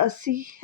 80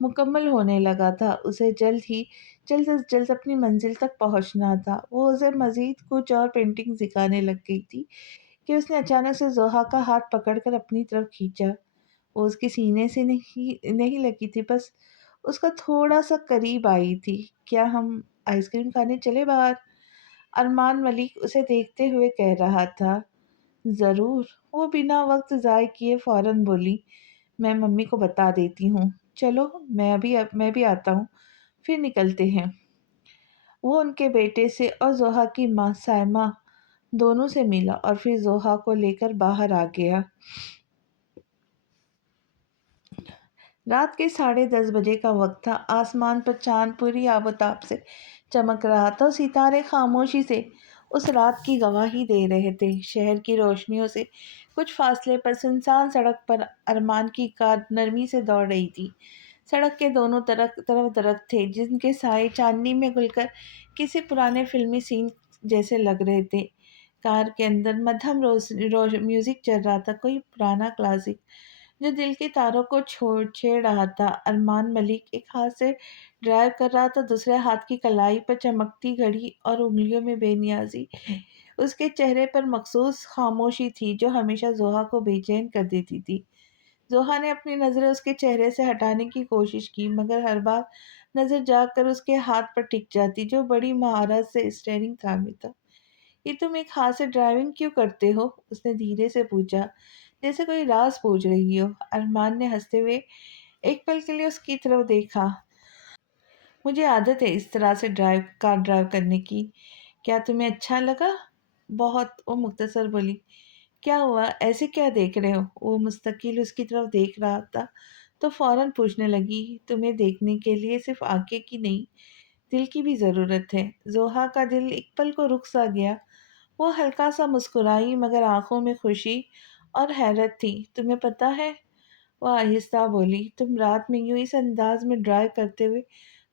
مکمل ہونے لگا تھا۔ اسے جلد از جلد اپنی منزل تک پہنچنا تھا۔ وہ اسے مزید کچھ اور پینٹنگ سکھانے لگ گئی تھی کہ اس نے اچانک سے زوہا کا ہاتھ پکڑ کر اپنی طرف کھینچا۔ وہ اس کے سینے سے نہیں لگی تھی، بس اس کا تھوڑا سا قریب آئی تھی۔ کیا ہم آئس کریم کھانے چلے باہر؟ ارمان ملک اسے دیکھتے ہوئے کہہ رہا تھا۔ ضرور، وہ بنا وقت ضائع کیے فوراً بولی۔ میں ممی کو بتا دیتی ہوں۔ چلو، میں بھی آتا ہوں، پھر نکلتے ہیں۔ وہ ان کے بیٹے سے اور زوہا کی ماں سائمہ دونوں سے ملا اور پھر زوہا کو لے کر باہر آ گیا۔ رات کے 10:30 بجے کا وقت تھا۔ آسمان پر چاند پوری آب و تاب سے چمک رہا تھا اور ستارے خاموشی سے اس رات کی گواہی دے رہے تھے۔ شہر کی روشنیوں سے کچھ فاصلے پر سنسان سڑک پر ارمان کی کار نرمی سے دوڑ رہی تھی۔ سڑک کے دونوں طرف درخت تھے جن کے سائے چاندنی میں گل کر کسی پرانے فلمی سین جیسے لگ رہے تھے۔ کار کے اندر مدھم میوزک چل رہا تھا، کوئی پرانا کلاسک جو دل کے تاروں کو چھیڑ رہا تھا۔ ارمان ملک ایک ہاتھ سے ڈرائیو کر رہا تھا، دوسرے ہاتھ کی کلائی پر چمکتی گھڑی اور انگلیوں میں بے نیازی۔ اس کے چہرے پر مخصوص خاموشی تھی جو ہمیشہ زوہا کو بے چین کر دیتی تھی۔ زوہا نے اپنی نظریں اس کے چہرے سے ہٹانے کی کوشش کی، مگر ہر بار نظر جا کر اس کے ہاتھ پر ٹک جاتی جو بڑی مہارت سے اسٹیئرنگ تھامے تھا۔ یہ تم ایک ہاتھ سے ڈرائیونگ کیوں کرتے ہو؟ اس نے دھیرے سے پوچھا، جیسے کوئی راز پوچھ رہی ہو۔ ارمان نے ہنستے ہوئے ایک پل کے لیے اس کی طرف دیکھا۔ مجھے عادت ہے اس طرح سے کار ڈرائیو کرنے کی۔ کیا تمہیں اچھا لگا؟ بہت، وہ مختصر بولی۔ کیا ہوا؟ ایسے کیا دیکھ رہے ہو؟ وہ مستقل اس کی طرف دیکھ رہا تھا تو فوراً پوچھنے لگی، تمہیں دیکھنے کے لیے صرف آنکھیں کی نہیں، دل کی بھی ضرورت ہے۔ زوہا کا دل ایک پل کو رک سا گیا۔ وہ ہلکا سا مسکرائی، مگر آنکھوں میں خوشی اور حیرت تھی۔ تمہیں پتہ ہے، وہ آہستہ بولی، تم رات میں یوں اس انداز میں ڈرائیو کرتے ہوئے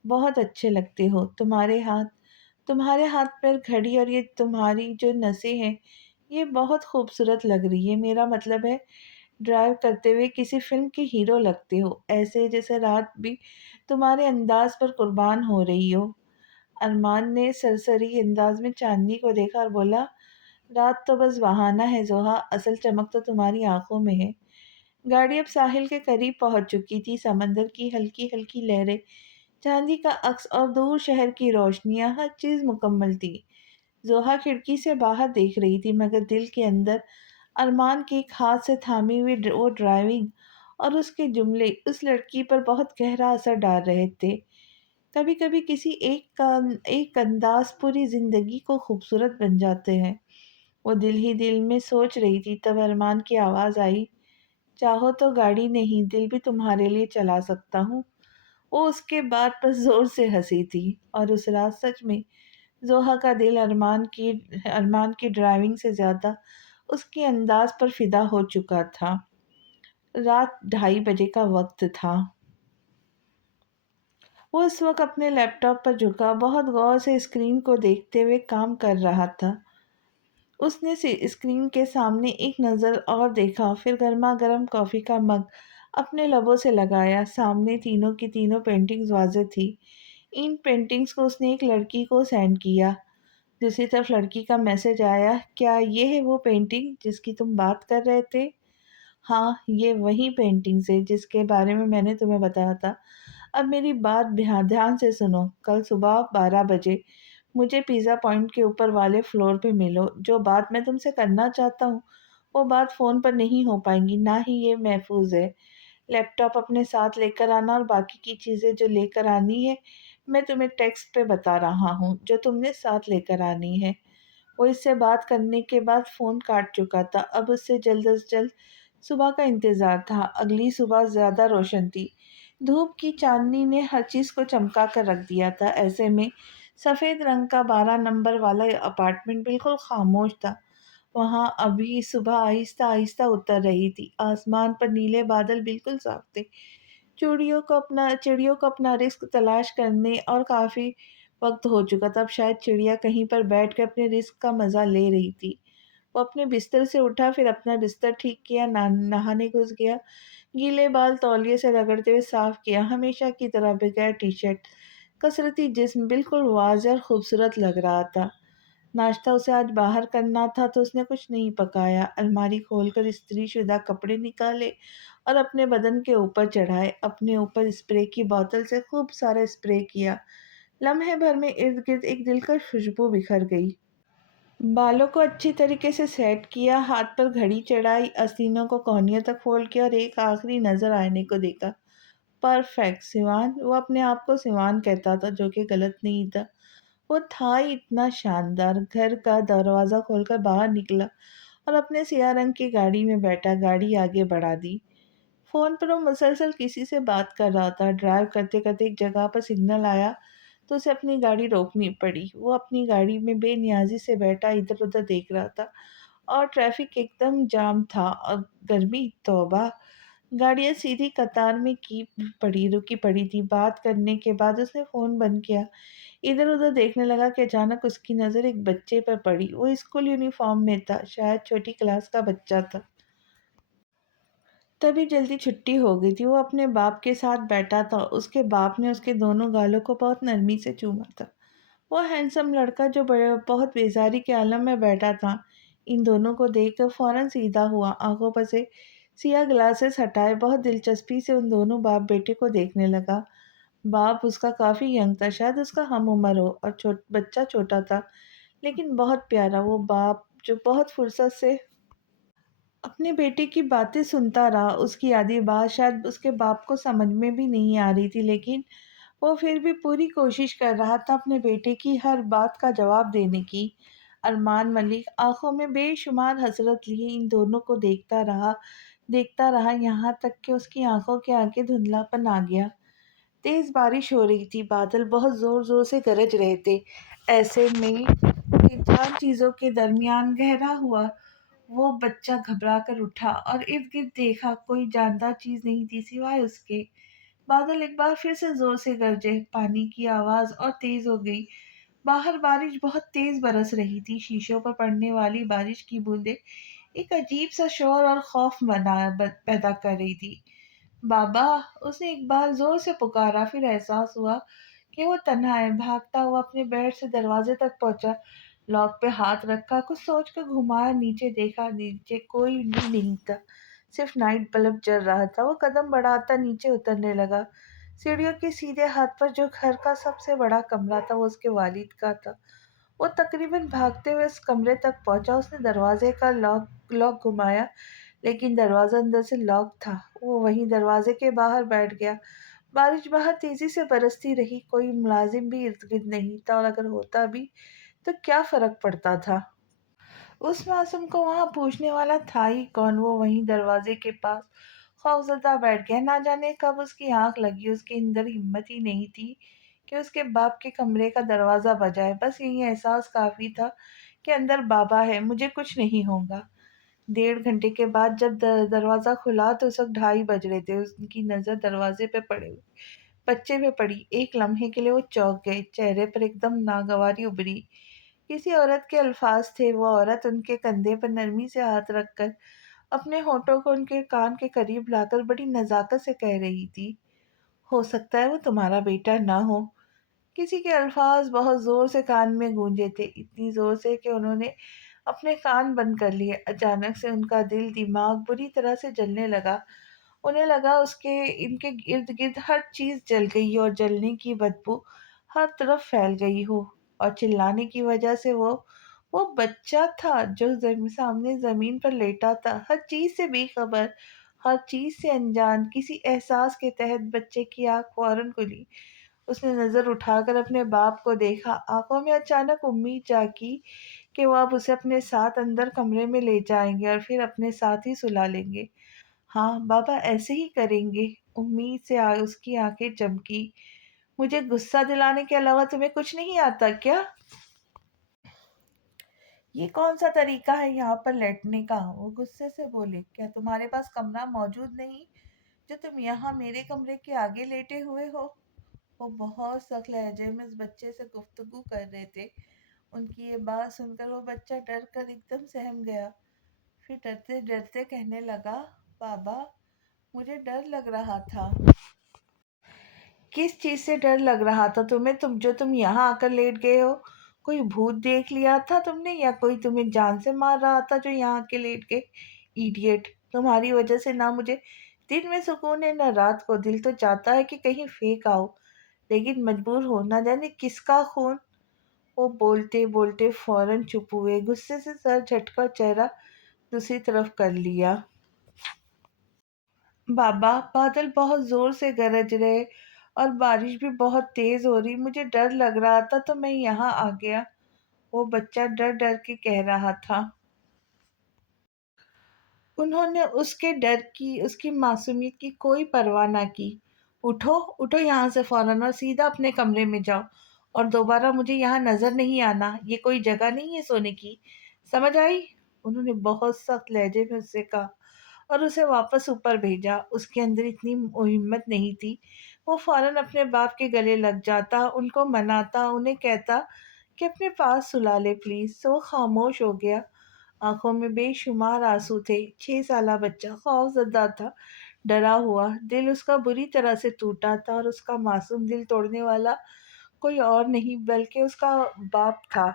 بہت اچھے لگتے ہو۔ تمہارے ہاتھ پر گھڑی اور یہ تمہاری جو نسیں ہیں، یہ بہت خوبصورت لگ رہی ہے۔ میرا مطلب ہے، ڈرائیو کرتے ہوئے کسی فلم کے ہیرو لگتے ہو، ایسے جیسے رات بھی تمہارے انداز پر قربان ہو رہی ہو۔ ارمان نے سرسری انداز میں چاندنی کو دیکھا اور بولا، رات تو بس بہانہ ہے زوہا، اصل چمک تو تمہاری آنکھوں میں ہے۔ گاڑی اب ساحل کے قریب پہنچ چکی تھی۔ سمندر کی ہلکی ہلکی لہریں، چاندی کا عکس اور دور شہر کی روشنیاں، ہر چیز مکمل تھی۔ زوہا کھڑکی سے باہر دیکھ رہی تھی، مگر دل کے اندر ارمان کے ایک ہاتھ سے تھامی ہوئی وہ ڈرائیونگ اور اس کے جملے اس لڑکی پر بہت گہرا اثر ڈال رہے تھے۔ کبھی کبھی کسی ایک انداز پوری زندگی کو خوبصورت بن جاتے ہیں۔ وہ دل ہی دل میں سوچ رہی تھی، تب ارمان کی آواز آئی، چاہو تو گاڑی نہیں، دل بھی تمہارے لیے چلا سکتا ہوں۔ وہ اس کے بات پر زور سے ہنسی تھی، اور اس رات سچ میں زوہا کا دل ارمان کی ڈرائیونگ سے زیادہ اس کے انداز پر فدا ہو چکا تھا۔ رات 2:30 کا وقت تھا۔ وہ اس وقت اپنے لیپ ٹاپ پر جھکا بہت غور سے اسکرین کو دیکھتے ہوئے کام کر رہا تھا۔ اس نے اسکرین کے سامنے ایک نظر اور دیکھا، پھر گرما گرم کافی کا مگ اپنے لبوں سے لگایا۔ سامنے تینوں کی تینوں پینٹنگز واضح تھی۔ ان پینٹنگز کو اس نے ایک لڑکی کو سینڈ کیا۔ دوسری طرف لڑکی کا میسج آیا، کیا یہ ہے وہ پینٹنگ جس کی تم بات کر رہے تھے؟ ہاں، یہ وہی پینٹنگز ہے جس کے بارے میں نے تمہیں بتایا تھا۔ اب میری بات دھیان سے سنو، کل صبح 12 بجے مجھے پیزا پوائنٹ کے اوپر والے فلور پہ ملو۔ جو بات میں تم سے کرنا چاہتا ہوں وہ بات فون پر نہیں ہو پائیں گی، نہ ہی یہ محفوظ ہے۔ لیپ ٹاپ اپنے ساتھ لے کر آنا، اور باقی کی چیزیں جو لے کر آنی ہے میں تمہیں ٹیکسٹ پہ بتا رہا ہوں جو تم نے ساتھ لے کر آنی ہے۔ وہ اس سے بات کرنے کے بعد فون کاٹ چکا تھا۔ اب اس سے جلد از جلد صبح کا انتظار تھا۔ اگلی صبح زیادہ روشن تھی۔ دھوپ کی چاندنی نے ہر چیز کو چمکا کر رکھ دیا تھا۔ ایسے میں سفید رنگ کا 12 نمبر والا اپارٹمنٹ بالکل خاموش تھا۔ وہاں ابھی صبح آہستہ آہستہ اتر رہی تھی۔ آسمان پر نیلے بادل بالکل صاف تھے۔ چڑیوں کو اپنا رزق تلاش کرنے اور کافی وقت ہو چکا تھا۔ اب شاید چڑیا کہیں پر بیٹھ کر اپنے رزق کا مزہ لے رہی تھی۔ وہ اپنے بستر سے اٹھا، پھر اپنا بستر ٹھیک کیا، نہانے گھس گیا۔ گیلے بال تولیے سے رگڑتے ہوئے صاف کیا، ہمیشہ کی طرح بغیر ٹی شرٹ۔ کسرتی جسم بالکل واضح اور خوبصورت لگ رہا تھا۔ ناشتہ اسے آج باہر کرنا تھا تو اس نے کچھ نہیں پکایا۔ الماری کھول کر استری شدہ کپڑے نکالے اور اپنے بدن کے اوپر چڑھائے۔ اپنے اوپر اسپرے کی بوتل سے خوب سارا اسپرے کیا۔ لمحے بھر میں ارد گرد ایک دلکش خوشبو بکھر گئی۔ بالوں کو اچھی طریقے سے سیٹ کیا، ہاتھ پر گھڑی چڑھائی، آستینوں کو کونیوں تک فولڈ کیا اور ایک آخری نظر آئینے کو دیکھا۔ پرفیکٹ سیوان، وہ اپنے آپ کو سیوان کہتا تھا، جو کہ غلط نہیں تھا۔ وہ تھا ہی اتنا شاندار۔ گھر کا دروازہ کھول کر باہر نکلا اور اپنے سیاہ رنگ کی گاڑی میں بیٹھا، گاڑی آگے بڑھا دی۔ فون پر وہ مسلسل کسی سے بات کر رہا تھا۔ ڈرائیو کرتے کرتے ایک جگہ پر سگنل آیا تو اسے اپنی گاڑی روکنی پڑی۔ وہ اپنی گاڑی میں بے نیازی سے بیٹھا ادھر ادھر دیکھ رہا تھا اور ٹریفک ایک دم جام تھا اور گرمی توبہ! گاڑیاں سیدھی قطار میں رکی پڑی تھی۔ بات کرنے کے بعد اس نے فون بند کیا، ادھر ادھر دیکھنے لگا کہ اچانک اس کی نظر ایک بچے پر پڑی۔ وہ اسکول یونیفارم میں تھا، شاید چھوٹی کلاس کا بچہ تھا۔ تبھی جلدی چھٹی ہو گئی تھی۔ وہ اپنے باپ کے ساتھ بیٹھا تھا۔ اس کے باپ نے اس کے دونوں گالوں کو بہت نرمی سے چوما تھا۔ وہ ہینڈسم لڑکا جو بہت بیزاری کے عالم میں بیٹھا تھا، ان دونوں کو دیکھ کر فوراً سیدھا ہوا، آنکھوں پر سے سیاہ گلاسز ہٹائے بہت دلچسپی سے ان دونوں باپ بیٹے کو دیکھنے لگا۔ باپ اس کا کافی ینگ تھا، شاید اس کا ہم عمر ہو، اور بچہ چھوٹا تھا لیکن بہت پیارا۔ وہ باپ جو بہت فرصت سے اپنے بیٹے کی باتیں سنتا رہا، اس کی آدھی بات شاید اس کے باپ کو سمجھ میں بھی نہیں آ رہی تھی، لیکن وہ پھر بھی پوری کوشش کر رہا تھا اپنے بیٹے کی ہر بات کا جواب دینے کی۔ ارمان ملک آنکھوں میں بے شمار حسرت لیے ان دونوں کو دیکھتا رہا یہاں تک کہ اس کی آنکھوں کے آگے دھندلا پن آ گیا۔ تیز بارش ہو رہی تھی، بادل بہت زور زور سے گرج رہے تھے۔ ایسے میں بے جان چیزوں کے درمیان گہرا ہوا وہ بچہ گھبرا کر اٹھا اور ارد گرد دیکھا، کوئی جاندار چیز نہیں تھی سوائے اس کے۔ بادل ایک بار پھر سے زور سے گرجے، پانی کی آواز اور تیز ہو گئی۔ باہر بارش بہت تیز برس رہی تھی، شیشوں پر پڑنے والی بارش کی بوندیں ایک عجیب سا شور اور خوف پیدا کر رہی تھی۔ بابا! اس نے ایک بار زور سے پکارا، پھر احساس ہوا کہ وہ تنہا ہے۔ بھاگتا ہوا اپنے بیڈ سے دروازے تک پہنچا، لاک پہ ہاتھ رکھا، کچھ سوچ کر گھمایا، نیچے دیکھا، نیچے کوئی بھی نہیں تھا، صرف نائٹ بلب جل رہا تھا۔ وہ قدم بڑھاتا نیچے اترنے لگا۔ سیڑھیوں کے سیدھے ہاتھ پر جو گھر کا سب سے بڑا کمرہ تھا وہ اس کے والد کا تھا۔ وہ تقریباً بھاگتے ہوئے اس کمرے تک پہنچا۔ اس نے دروازے کا لاک گھمایا لیکن دروازہ اندر سے لاک تھا۔ وہ وہیں دروازے کے باہر بیٹھ گیا۔ بارش بہت تیزی سے برستی رہی، کوئی ملازم بھی ارد گرد نہیں تھا، اور اگر ہوتا بھی تو کیا فرق پڑتا تھا؟ اس معصوم کو وہاں پوچھنے والا تھا ہی کون؟ وہ وہیں دروازے کے پاس خوفزدہ بیٹھ گیا۔ نہ جانے کب اس کی آنکھ لگی، اس کے اندر ہمت ہی نہیں تھی کہ اس کے باپ کے کمرے کا دروازہ بجائے۔ بس یہی احساس کافی تھا کہ اندر بابا ہے، مجھے کچھ نہیں ہوگا۔ 1.5 گھنٹے کے بعد جب دروازہ کھلا تو اس وقت 2:30 بج رہے تھے۔ ان کی نظر دروازے پہ پڑے ہوئے بچے پہ پڑی۔ ایک لمحے کے لیے وہ چونک گئے، چہرے پر ایک دم ناگواری ابھری۔ کسی عورت کے الفاظ تھے۔ وہ عورت ان کے کندھے پر نرمی سے ہاتھ رکھ کر اپنے ہونٹوں کو ان کے کان کے قریب لا کر بڑی نزاکت سے کہہ رہی تھی، ہو سکتا ہے وہ تمہارا بیٹا نہ ہو۔ کسی کے الفاظ بہت زور سے کان میں گونجے تھے، اتنی زور سے کہ انہوں نے اپنے کان بند کر لیے۔ اچانک سے ان کا دل دماغ بری طرح سے جلنے لگا۔ انہیں لگا ان کے ارد گرد ہر چیز جل گئی اور جلنے کی بدبو ہر طرف پھیل گئی ہو، اور چلانے کی وجہ سے وہ بچہ تھا جو سامنے زمین پر لیٹا تھا، ہر چیز سے بے خبر، ہر چیز سے انجان۔ کسی احساس کے تحت بچے کی آنکھ فوراً کھلی۔ اس نے نظر اٹھا کر اپنے باپ کو دیکھا۔ آنکھوں میں اچانک امید جاگی کہ وہ اب اسے اپنے ساتھ اندر کمرے میں لے جائیں گے اور پھر اپنے ساتھ ہی سلا لیں گے۔ ہاں بابا، ایسے ہی کریں گے۔ امید سے اس کی آنکھیں چمکی۔ مجھے غصہ دلانے کے علاوہ تمہیں کچھ نہیں آتا کیا؟ یہ کون سا طریقہ ہے یہاں پر لیٹنے کا؟ وہ غصے سے بولے۔ کیا تمہارے پاس کمرہ موجود نہیں جو تم یہاں میرے کمرے کے آگے لیٹے ہوئے ہو؟ وہ بہت سخت لہجے میں اس بچے سے گفتگو کر رہے تھے۔ ان کی یہ بات سن کر وہ بچہ ڈر کر ایک دم سہم گیا، پھر ڈرتے ڈرتے کہنے لگا، بابا مجھے ڈر لگ رہا تھا۔ کس چیز سے ڈر لگ رہا تھا تمہیں؟ تم یہاں آ کر لیٹ گئے ہو؟ کوئی بھوت دیکھ لیا تھا تم نے، یا کوئی تمہیں جان سے مار رہا تھا جو یہاں آ کے لیٹ گئے؟ ایڈیٹ! تمہاری وجہ سے نہ مجھے دن میں سکون ہے نہ رات کو۔ دل تو چاہتا ہے کہ کہیں پھینک آؤ، لیکن مجبور ہو، نہ جانے کس کا خون۔ وہ بولتے بولتے فوراً چپ ہوئے، غصے سے سر جھٹکا، چہرہ دوسری طرف کر لیا۔ بابا، بادل بہت زور سے گرج رہے اور بارش بھی بہت تیز ہو رہی، مجھے ڈر لگ رہا تھا تو میں یہاں آ گیا۔ وہ بچہ ڈر ڈر کے کہہ رہا تھا۔ انہوں نے اس کے ڈر کی، اس کی معصومیت کی کوئی پرواہ نہ کی۔ اٹھو اٹھو یہاں سے فوراً اور سیدھا اپنے کمرے میں جاؤ، اور دوبارہ مجھے یہاں نظر نہیں آنا، یہ کوئی جگہ نہیں ہے سونے کی، سمجھ آئی؟ انہوں نے بہت سخت لہجے میں اس سے کہا اور اسے واپس اوپر بھیجا۔ اس کے اندر اتنی ہمت نہیں تھی، وہ فوراً اپنے باپ کے گلے لگ جاتا، ان کو مناتا، انہیں کہتا کہ اپنے پاس سلا لے پلیز۔ تو وہ خاموش ہو گیا، آنکھوں میں بے شمار آنسو تھے۔ 6 سالہ بچہ خوف زدہ تھا، ڈرا ہوا، دل اس کا بری طرح سے ٹوٹا تھا، اور اس کا معصوم دل توڑنے والا کوئی اور نہیں بلکہ اس کا باپ تھا۔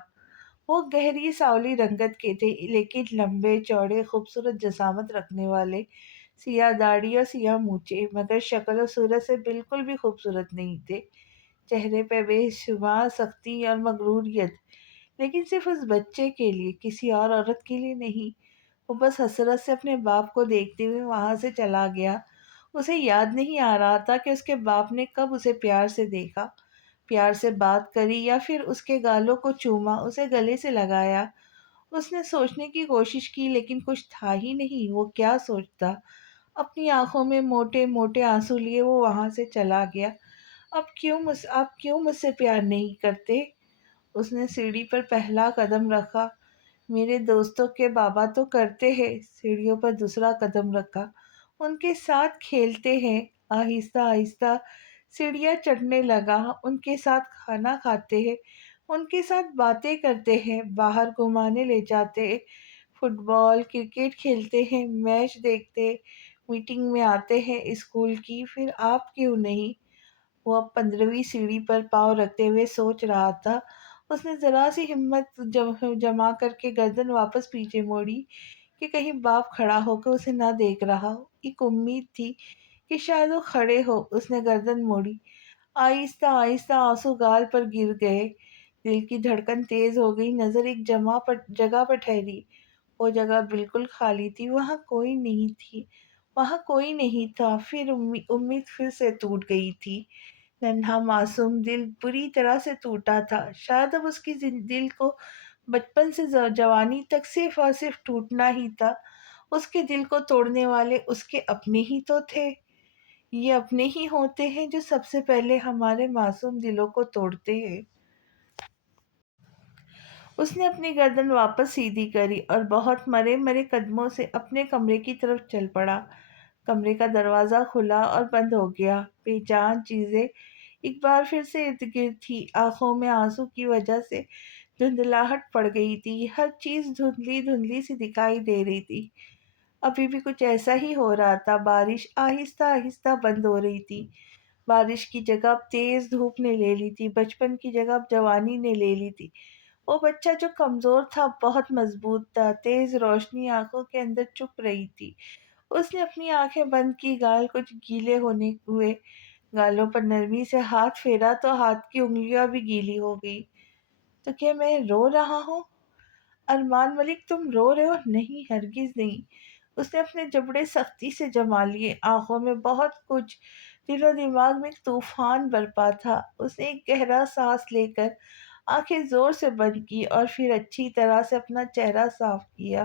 وہ گہری سانولی رنگت کے تھے، لیکن لمبے چوڑے خوبصورت جسامت رکھنے والے، سیاہ داڑھی اور سیاہ مونچھیں، مگر شکل و صورت سے بالکل بھی خوبصورت نہیں تھے۔ چہرے پہ بے شمار سختی اور مغروریت، لیکن صرف اس بچے کے لیے، کسی اور عورت کے لیے نہیں۔ وہ بس حسرت سے اپنے باپ کو دیکھتے ہوئے وہاں سے چلا گیا۔ اسے یاد نہیں آ رہا تھا کہ اس کے باپ نے کب اسے پیار سے دیکھا، پیار سے بات کری، یا پھر اس کے گالوں کو چوما، اسے گلے سے لگایا۔ اس نے سوچنے کی کوشش کی، لیکن کچھ تھا ہی نہیں۔ وہ کیا سوچتا؟ اپنی آنکھوں میں موٹے موٹے آنسو لیے وہ وہاں سے چلا گیا۔ آپ کیوں مجھ سے پیار نہیں کرتے؟ اس نے سیڑھی پر پہلا قدم رکھا۔ میرے دوستوں کے بابا تو کرتے ہیں۔ سیڑھیوں پر دوسرا قدم رکھا۔ ان کے ساتھ کھیلتے ہیں۔ آہستہ آہستہ سیڑھیاں چڑھنے لگا۔ ان کے ساتھ کھانا کھاتے ہیں، ان کے ساتھ باتیں کرتے ہیں، باہر گھمانے لے جاتے ہیں، فٹ بال کرکٹ کھیلتے ہیں، میچ دیکھتے، میٹنگ میں آتے ہیں اسکول کی۔ پھر آپ کیوں نہیں؟ وہ اب 15ویں سیڑھی پر پاؤں رکھتے ہوئے سوچ رہا تھا۔ اس نے ذرا سی ہمت جمع کر کے گردن واپس پیچھے موڑی کہ کہیں باپ کھڑا ہو کے اسے نہ دیکھ رہا ہو۔ ایک امید تھی کہ شاید وہ کھڑے ہو۔ اس نے گردن موڑی، آہستہ آہستہ آنسو گال پر گر گئے، دل کی دھڑکن تیز ہو گئی، نظر ایک جگہ پر ٹھہری۔ وہ جگہ بالکل خالی تھی، وہاں کوئی نہیں تھی، وہاں کوئی نہیں تھا۔ پھر امید پھر سے ٹوٹ گئی تھی۔ ننھا معصوم دل بری طرح سے ٹوٹا تھا۔ شاید اب اس کی دل کو بچپن سے جوانی تک صرف اور صرف ٹوٹنا ہی تھا۔ اس کے دل کو توڑنے والے اس کے اپنے ہی تو تھے۔ یہ اپنے ہی ہوتے ہیں جو سب سے پہلے ہمارے معصوم دلوں کو توڑتے ہیں۔ اس نے اپنی گردن واپس سیدھی کری اور بہت مرے مرے قدموں سے اپنے کمرے کی طرف چل پڑا۔ کمرے کا دروازہ کھلا اور بند ہو گیا۔ بے جان چیزیں ایک بار پھر سے ارد گرد تھی۔ آنکھوں میں آنسو کی وجہ سے دھندلاہٹ پڑ گئی تھی، ہر چیز دھندلی دھندلی سی دکھائی دے رہی تھی۔ ابھی بھی کچھ ایسا ہی ہو رہا تھا۔ بارش آہستہ آہستہ بند ہو رہی تھی۔ بارش کی جگہ اب تیز دھوپ نے لے لی تھی، بچپن کی جگہ اب جوانی نے لے لی تھی۔ وہ بچہ جو کمزور تھا بہت مضبوط تھا، تیز روشنی آنکھوں کے اندر چھپ رہی تھی۔ اس نے اپنی آنکھیں بند کی، گال کچھ گیلے ہونے ہوئے، گالوں پر نرمی سے ہاتھ پھیرا تو ہاتھ کی انگلیاں بھی گیلی ہو گئی۔ تو کیا میں رو رہا ہوں؟ ارمان ملک، تم رو رہے ہو؟ نہیں، ہرگز نہیں۔ اس نے اپنے جبڑے سختی سے جما لیے، آنکھوں میں بہت کچھ، دل و دماغ میں ایک طوفان برپا تھا۔ اس نے ایک گہرا سانس لے کر آنکھیں زور سے بند کی اور پھر اچھی طرح سے اپنا چہرہ صاف کیا۔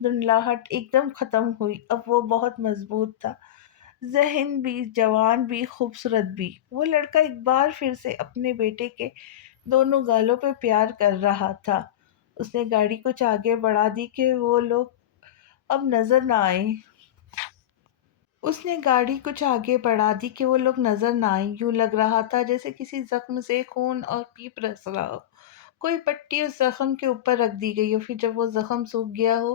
دھندلاہٹ ایک دم ختم ہوئی، اب وہ بہت مضبوط تھا، ذہین بھی، جوان بھی، خوبصورت بھی۔ وہ لڑکا ایک بار پھر سے اپنے بیٹے کے دونوں گالوں پہ پیار کر رہا تھا۔ اس نے گاڑی کچھ آگے بڑھا دی کہ وہ لوگ اب نظر نہ آئیں۔ نظر نہ آئیں۔ یوں لگ رہا تھا جیسے کسی زخم سے خون اور پیپ رس رہا ہو، کوئی پٹی اس زخم کے اوپر رکھ دی گئی ہو، پھر جب وہ زخم سوکھ گیا ہو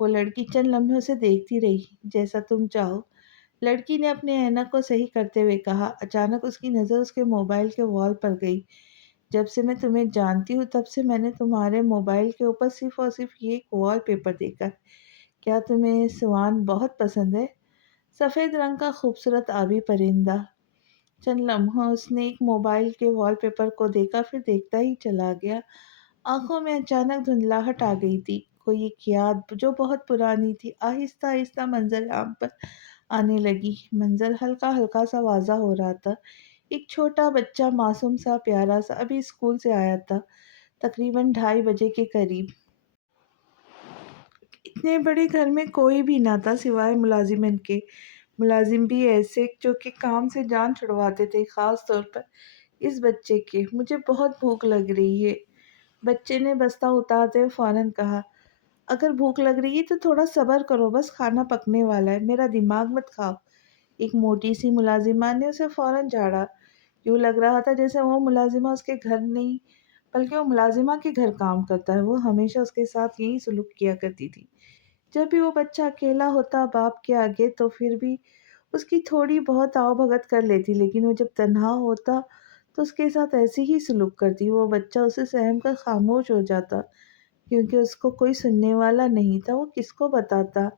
وہ لڑکی چند لمحے اسے دیکھتی رہی۔ جیسا تم چاہو، لڑکی نے اپنے اینک کو صحیح کرتے ہوئے کہا۔ اچانک اس کی نظر اس کے موبائل کے وال پر گئی۔ جب سے میں تمہیں جانتی ہوں تب سے میں نے تمہارے موبائل کے اوپر صرف اور صرف یہ ایک وال پیپر دیکھا ہے۔ کیا تمہیں سوان بہت پسند ہے؟ سفید رنگ کا خوبصورت آبی پرندہ۔ چند لمحوں اس نے ایک موبائل کے وال پیپر کو دیکھا، پھر دیکھتا ہی چلا گیا۔ آنکھوں میں اچانک دھندلاہٹ آ گئی تھی۔ کوئی ایک یاد جو بہت پرانی تھی آہستہ آہستہ منظر عام پر آنے لگی۔ منظر ہلکا ہلکا سا واضح ہو رہا تھا۔ ایک چھوٹا بچہ، معصوم سا، پیارا سا، ابھی اسکول سے آیا تھا، تقریباً 2:30 کے قریب۔ اتنے بڑے گھر میں کوئی بھی نہ تھا سوائے ملازمن کے، ملازم بھی ایسے جو کہ کام سے جان چھڑواتے تھے، خاص طور پر اس بچے کے۔ مجھے بہت بھوک لگ رہی ہے، بچے نے بستہ اتارتے ہوئے فوراً کہا۔ اگر بھوک لگ رہی ہے تو تھوڑا صبر کرو، بس کھانا پکنے والا ہے، میرا دماغ مت کھاؤ۔ ایک موٹی سی ملازمہ نے اسے فوراً جھاڑا۔ یوں لگ رہا تھا جیسے وہ ملازمہ اس کے گھر نہیں بلکہ وہ ملازمہ کے گھر کام کرتا ہے۔ وہ ہمیشہ اس کے ساتھ یہی سلوک کیا کرتی تھی۔ جب بھی وہ بچہ اکیلا ہوتا باپ کے آگے تو پھر بھی اس کی تھوڑی بہت آؤ بھگت کر لیتی، لیکن وہ جب تنہا ہوتا تو اس کے ساتھ ایسے ہی سلوک کرتی۔ وہ بچہ اسے سہم کر خاموش ہو جاتا کیونکہ اس کو کوئی سننے والا نہیں تھا۔ وہ کس کو بتاتا؟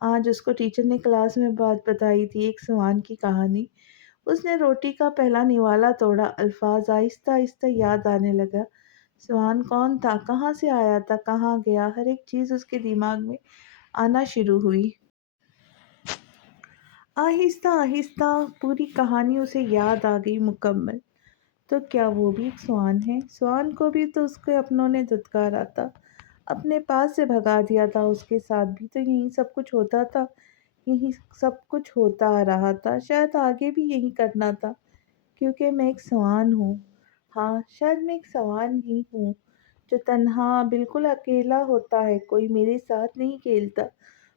آج اس کو ٹیچر نے کلاس میں بات بتائی تھی، ایک سوان کی کہانی۔ اس نے روٹی کا پہلا نوالا توڑا، الفاظ آہستہ آہستہ یاد آنے لگا۔ سوان کون تھا، کہاں سے آیا تھا، کہاں گیا، ہر ایک چیز اس کے دماغ میں آنا شروع ہوئی۔ آہستہ آہستہ پوری کہانی اسے یاد آ گئی مکمل۔ تو کیا وہ بھی ایک سوان ہے؟ سوان کو بھی تو اس کے اپنوں نے دھتکارا تھا، اپنے پاس سے بھگا دیا تھا۔ اس کے ساتھ بھی تو یہی سب کچھ ہوتا تھا، یہی سب کچھ ہوتا آ رہا تھا، شاید آگے بھی یہی کرنا تھا، کیونکہ میں ایک سوان ہوں۔ ہاں، شاید میں ایک سوان ہی ہوں جو تنہا، بالکل اکیلا ہوتا ہے۔ کوئی میرے ساتھ نہیں کھیلتا،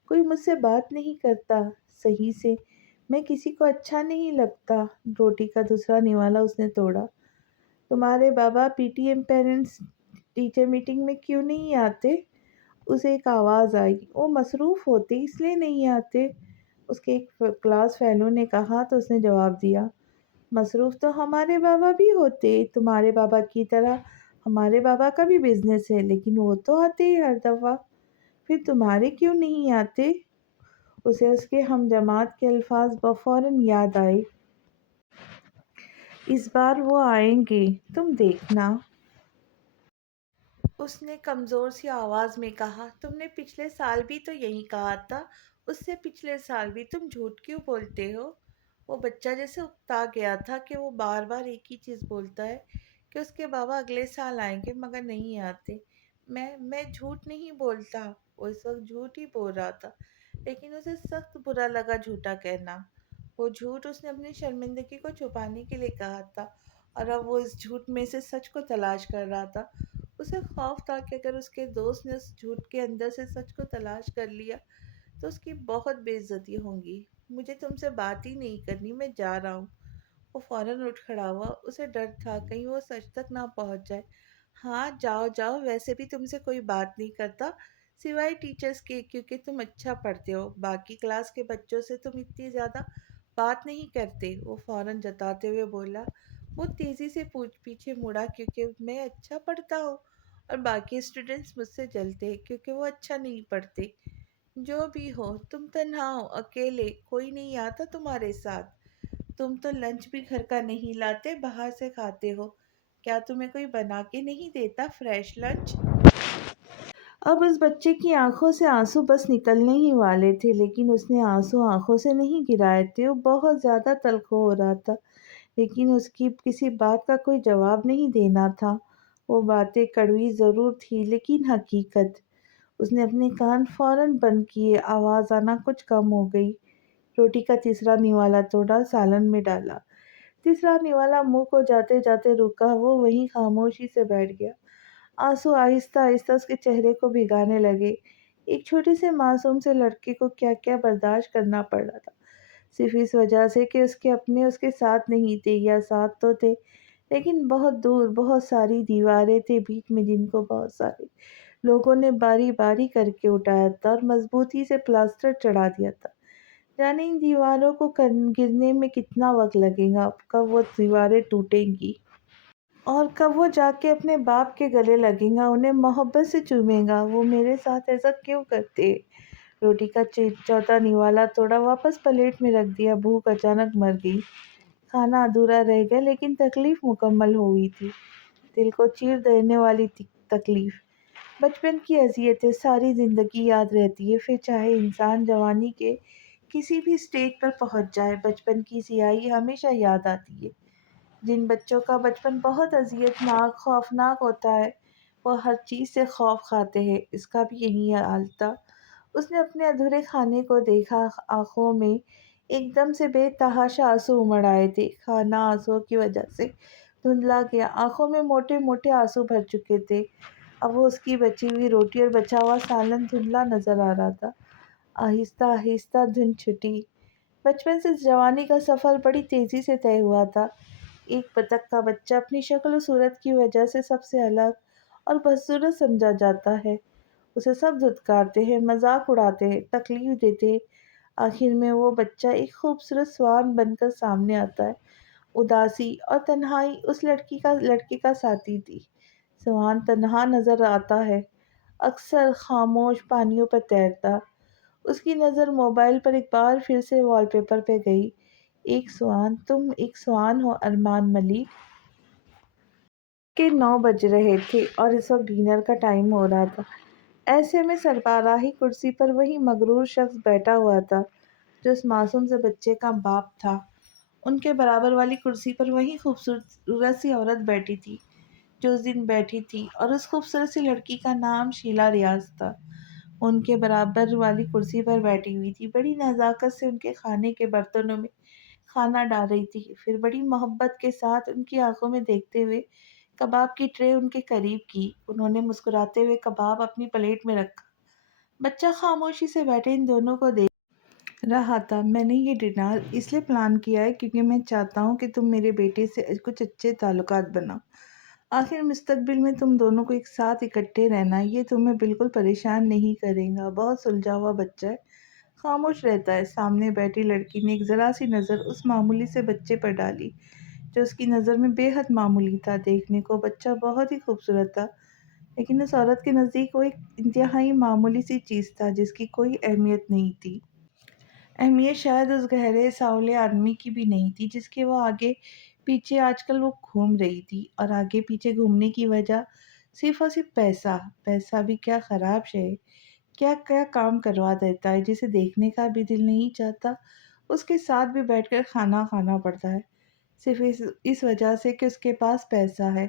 کوئی مجھ سے بات نہیں کرتا صحیح سے، میں کسی کو اچھا نہیں لگتا۔ روٹی کا دوسرا نوالا اس نے توڑا۔ تمہارے بابا P T M parents teacher meeting میں کیوں نہیں آتے؟ اسے ایک آواز آئی۔ وہ مصروف ہوتے اس لیے نہیں آتے، اس کے ایک کلاس فیلو نے کہا تو اس نے جواب دیا۔ مصروف تو ہمارے بابا بھی ہوتے، تمہارے بابا کی طرح۔ ہمارے بابا کا بھی بزنس ہے لیکن وہ تو آتے ہی ہر دفعہ، پھر تمہارے کیوں نہیں آتے؟ اسے اس کے ہم جماعت کے الفاظ فوراً یاد آئے۔ اس بار وہ آئیں گے، تم دیکھنا، اس نے کمزور سی آواز میں کہا۔ تم نے پچھلے سال بھی تو یہی کہا تھا، اس سے پچھلے سال بھی، تم جھوٹ کیوں بولتے ہو؟ وہ بچہ جیسے اکتا گیا تھا کہ وہ بار بار ایک ہی چیز بولتا ہے کہ اس کے بابا اگلے سال آئیں گے مگر نہیں آتے۔ میں جھوٹ نہیں بولتا۔ وہ اس وقت جھوٹ ہی بول رہا تھا، لیکن اسے سخت برا لگا جھوٹا کہنا۔ وہ جھوٹ اس نے اپنی شرمندگی کو چھپانے کے لیے کہا تھا، اور اب وہ اس جھوٹ میں سے سچ کو تلاش کر رہا تھا۔ اسے خوف تھا کہ اگر اس کے دوست نے اس جھوٹ کے اندر سے سچ کو تلاش کر لیا تو اس کی بہت بے عزتی ہوگی۔ مجھے تم سے بات ہی نہیں کرنی، میں جا رہا ہوں۔ وہ فوراً اٹھ کھڑا ہوا، اسے ڈر تھا کہیں وہ سچ تک نہ پہنچ جائے۔ ہاں جاؤ جاؤ، ویسے بھی تم سے کوئی بات نہیں کرتا سوائے ٹیچرز کے، کیونکہ تم اچھا پڑھتے ہو، باقی کلاس کے بچوں سے تم اتنی زیادہ بات نہیں کرتے۔ وہ فوراً جتاتے ہوئے بولا۔ وہ تیزی سے پیچھے مڑا کیونکہ میں اچھا پڑھتا ہوں اور باقی اسٹوڈنٹس مجھ سے جلتے ہیں کیونکہ وہ اچھا نہیں پڑھتے۔ جو بھی ہو، تم تنہا ہو، اکیلے، کوئی نہیں آتا تمہارے ساتھ۔ تم تو لنچ بھی گھر کا نہیں لاتے، باہر سے کھاتے ہو۔ کیا تمہیں کوئی بنا کے نہیں دیتا فریش لنچ؟ اب اس بچے کی آنکھوں سے آنسو بس نکلنے ہی والے تھے، لیکن اس نے آنسو آنکھوں سے نہیں گرائے تھے۔ وہ بہت زیادہ تلخ ہو رہا تھا، لیکن اس کی کسی بات کا کوئی جواب نہیں دینا تھا۔ وہ باتیں کڑوی ضرور تھی لیکن حقیقت۔ اس نے اپنے کان فوراً بند کیے، آواز آنا کچھ کم ہو گئی۔ روٹی کا تیسرا نوالا توڑا، سالن میں ڈالا۔ تیسرا نوالا منہ کو جاتے جاتے رکا، وہ وہیں خاموشی سے بیٹھ گیا۔ آنسو آہستہ آہستہ اس کے چہرے کو بھگانے لگے۔ ایک چھوٹے سے معصوم سے لڑکے کو کیا کیا برداشت کرنا پڑ رہا تھا، صرف اس وجہ سے کہ اس کے اپنے اس کے ساتھ نہیں تھے، یا ساتھ تو تھے لیکن بہت دور، بہت ساری دیواریں تھے بیچ میں جن کو بہت سارے لوگوں نے باری باری کر کے اٹھایا تھا اور مضبوطی سے پلاسٹر چڑھا دیا تھا۔ جانے ان دیواروں کو گرنے میں کتنا وقت لگے گا، کب وہ دیواریں ٹوٹیں گی اور کب وہ جا کے اپنے باپ کے گلے لگیں گا، انہیں محبت سے چومے گا۔ وہ میرے ساتھ ایسا کیوں کرتے؟ روٹی کا چوتھا نوالا توڑا، واپس پلیٹ میں رکھ دیا۔ بھوک اچانک مر گئی۔ کھانا ادھورا رہ گیا لیکن تکلیف مکمل ہو گئی تھی، دل کو چیر دینے والی تکلیف۔ بچپن کی اذیتیں ساری زندگی یاد رہتی ہے، پھر چاہے انسان جوانی کے کسی بھی سٹیج پر پہنچ جائے، بچپن کی سیاہی ہمیشہ یاد آتی ہے۔ جن بچوں کا بچپن بہت اذیت ناک خوفناک ہوتا ہے وہ ہر چیز سے خوف کھاتے ہیں۔ اس کا بھی یہی حال تھا۔ اس نے اپنے ادھورے کھانے کو دیکھا، آنکھوں میں ایک دم سے بے تحاشا آنسو امڑ آئے تھے۔ کھانا آنسوؤں کی وجہ سے دھندلا گیا، آنکھوں میں موٹے موٹے آنسو بھر چکے تھے۔ اب وہ اس کی بچی ہوئی روٹی اور بچا ہوا سالن دھندلا نظر آ رہا تھا۔ آہستہ آہستہ دھند چھٹی۔ بچپن سے جوانی کا سفر بڑی تیزی سے طے ہوا تھا۔ ایک بطخ کا بچہ اپنی شکل و صورت کی وجہ سے سب سے الگ اور بدصورت سمجھا جاتا ہے۔ اسے سب دھتکارتے ہیں، مذاق اڑاتے ہیں، تکلیف دیتے ہیں۔ آخر میں وہ بچہ ایک خوبصورت سوان بن کر سامنے آتا ہے۔ اداسی اور تنہائی اس لڑکے کا ساتھی تھی۔ سوان تنہا نظر آتا ہے، اکثر خاموش پانیوں پر تیرتا۔ اس کی نظر موبائل پر ایک بار پھر سے وال پیپر پہ گئی۔ ایک سوان، تم ایک سوان ہو ارمان ملک۔ کے 9 بج رہے تھے اور اس وقت ڈنر کا ٹائم ہو رہا تھا۔ ایسے میں سربراہی کرسی پر وہی مغرور شخص بیٹھا ہوا تھا جو اس معصوم سے بچے کا باپ تھا۔ ان کے برابر والی کرسی پر وہی خوبصورت سی عورت بیٹھی تھی جو اس دن بیٹھی تھی، اور اس خوبصورت سی لڑکی کا نام شیلا ریاض تھا۔ ان کے برابر والی کرسی پر بیٹھی ہوئی تھی، بڑی نزاکت سے ان کے کھانے کے برتنوں میں کھانا ڈال رہی تھی، پھر بڑی محبت کے ساتھ ان کی آنکھوں میں دیکھتے ہوئے کباب کی ٹرے ان کے قریب کی۔ انہوں نے مسکراتے ہوئے کباب اپنی پلیٹ میں رکھا۔ بچہ خاموشی سے بیٹھے ان دونوں کو دیکھ رہا تھا۔ میں نے یہ ڈنر اس لیے پلان کیا ہے کیونکہ میں چاہتا ہوں کہ تم میرے بیٹے سے کچھ اچھے تعلقات بناؤ۔ آخر مستقبل میں تم دونوں کو ایک ساتھ اکٹھے رہنا، یہ تمہیں بالکل پریشان نہیں کرے گا۔ بہت سلجھا ہوا بچہ ہے، خاموش رہتا ہے۔ سامنے بیٹھی لڑکی نے ایک ذرا سی نظر اس معمولی سے بچے پر ڈالی جو اس کی نظر میں بے حد معمولی تھا۔ دیکھنے کو بچہ بہت ہی خوبصورت تھا لیکن اس عورت کے نزدیک وہ ایک انتہائی معمولی سی چیز تھا جس کی کوئی اہمیت نہیں تھی۔ اہمیت شاید اس گہرے سانولے آدمی کی بھی نہیں تھی جس کے وہ آگے پیچھے آج کل وہ گھوم رہی تھی، اور آگے پیچھے گھومنے کی وجہ صرف اور صرف پیسہ۔ پیسہ بھی کیا خراب شے ہے، کیا کیا کام کروا دیتا ہے، جسے دیکھنے کا بھی دل نہیں چاہتا اس کے ساتھ بھی بیٹھ کر کھانا کھانا پڑتا ہے، صرف اس وجہ سے کہ اس کے پاس پیسہ ہے۔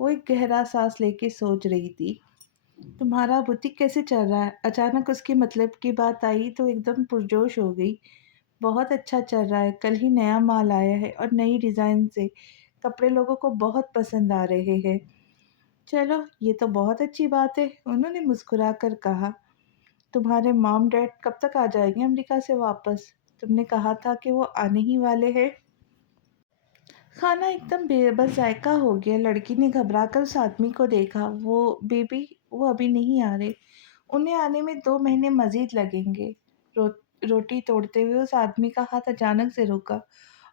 وہ ایک گہرا سانس لے کے سوچ رہی تھی، تمہارا بوتیک کیسے چل رہا ہے؟ اچانک اس کی مطلب کی بات آئی تو ایک دم پرجوش ہو گئی۔ بہت اچھا چل رہا ہے، کل ہی نیا مال آیا ہے اور نئی ڈیزائن سے کپڑے لوگوں کو بہت پسند آ رہے ہیں۔ چلو یہ تو بہت اچھی بات ہے، انہوں نے مسکرا کر کہا۔ تمہارے مام ڈیڈ کب تک آ جائیں گے امریکہ سے واپس؟ تم نے کہا تھا کہ وہ آنے ہی والے ہیں۔ کھانا ایک دم بے بس ذائقہ ہو گیا۔ لڑکی نے گھبرا کر اس آدمی کو دیکھا۔ وہ بیبی، وہ ابھی نہیں آ رہے، انہیں آنے میں 2 مہینے مزید لگیں گے۔ روٹی توڑتے ہوئے اس آدمی کا ہاتھ اچانک سے رکا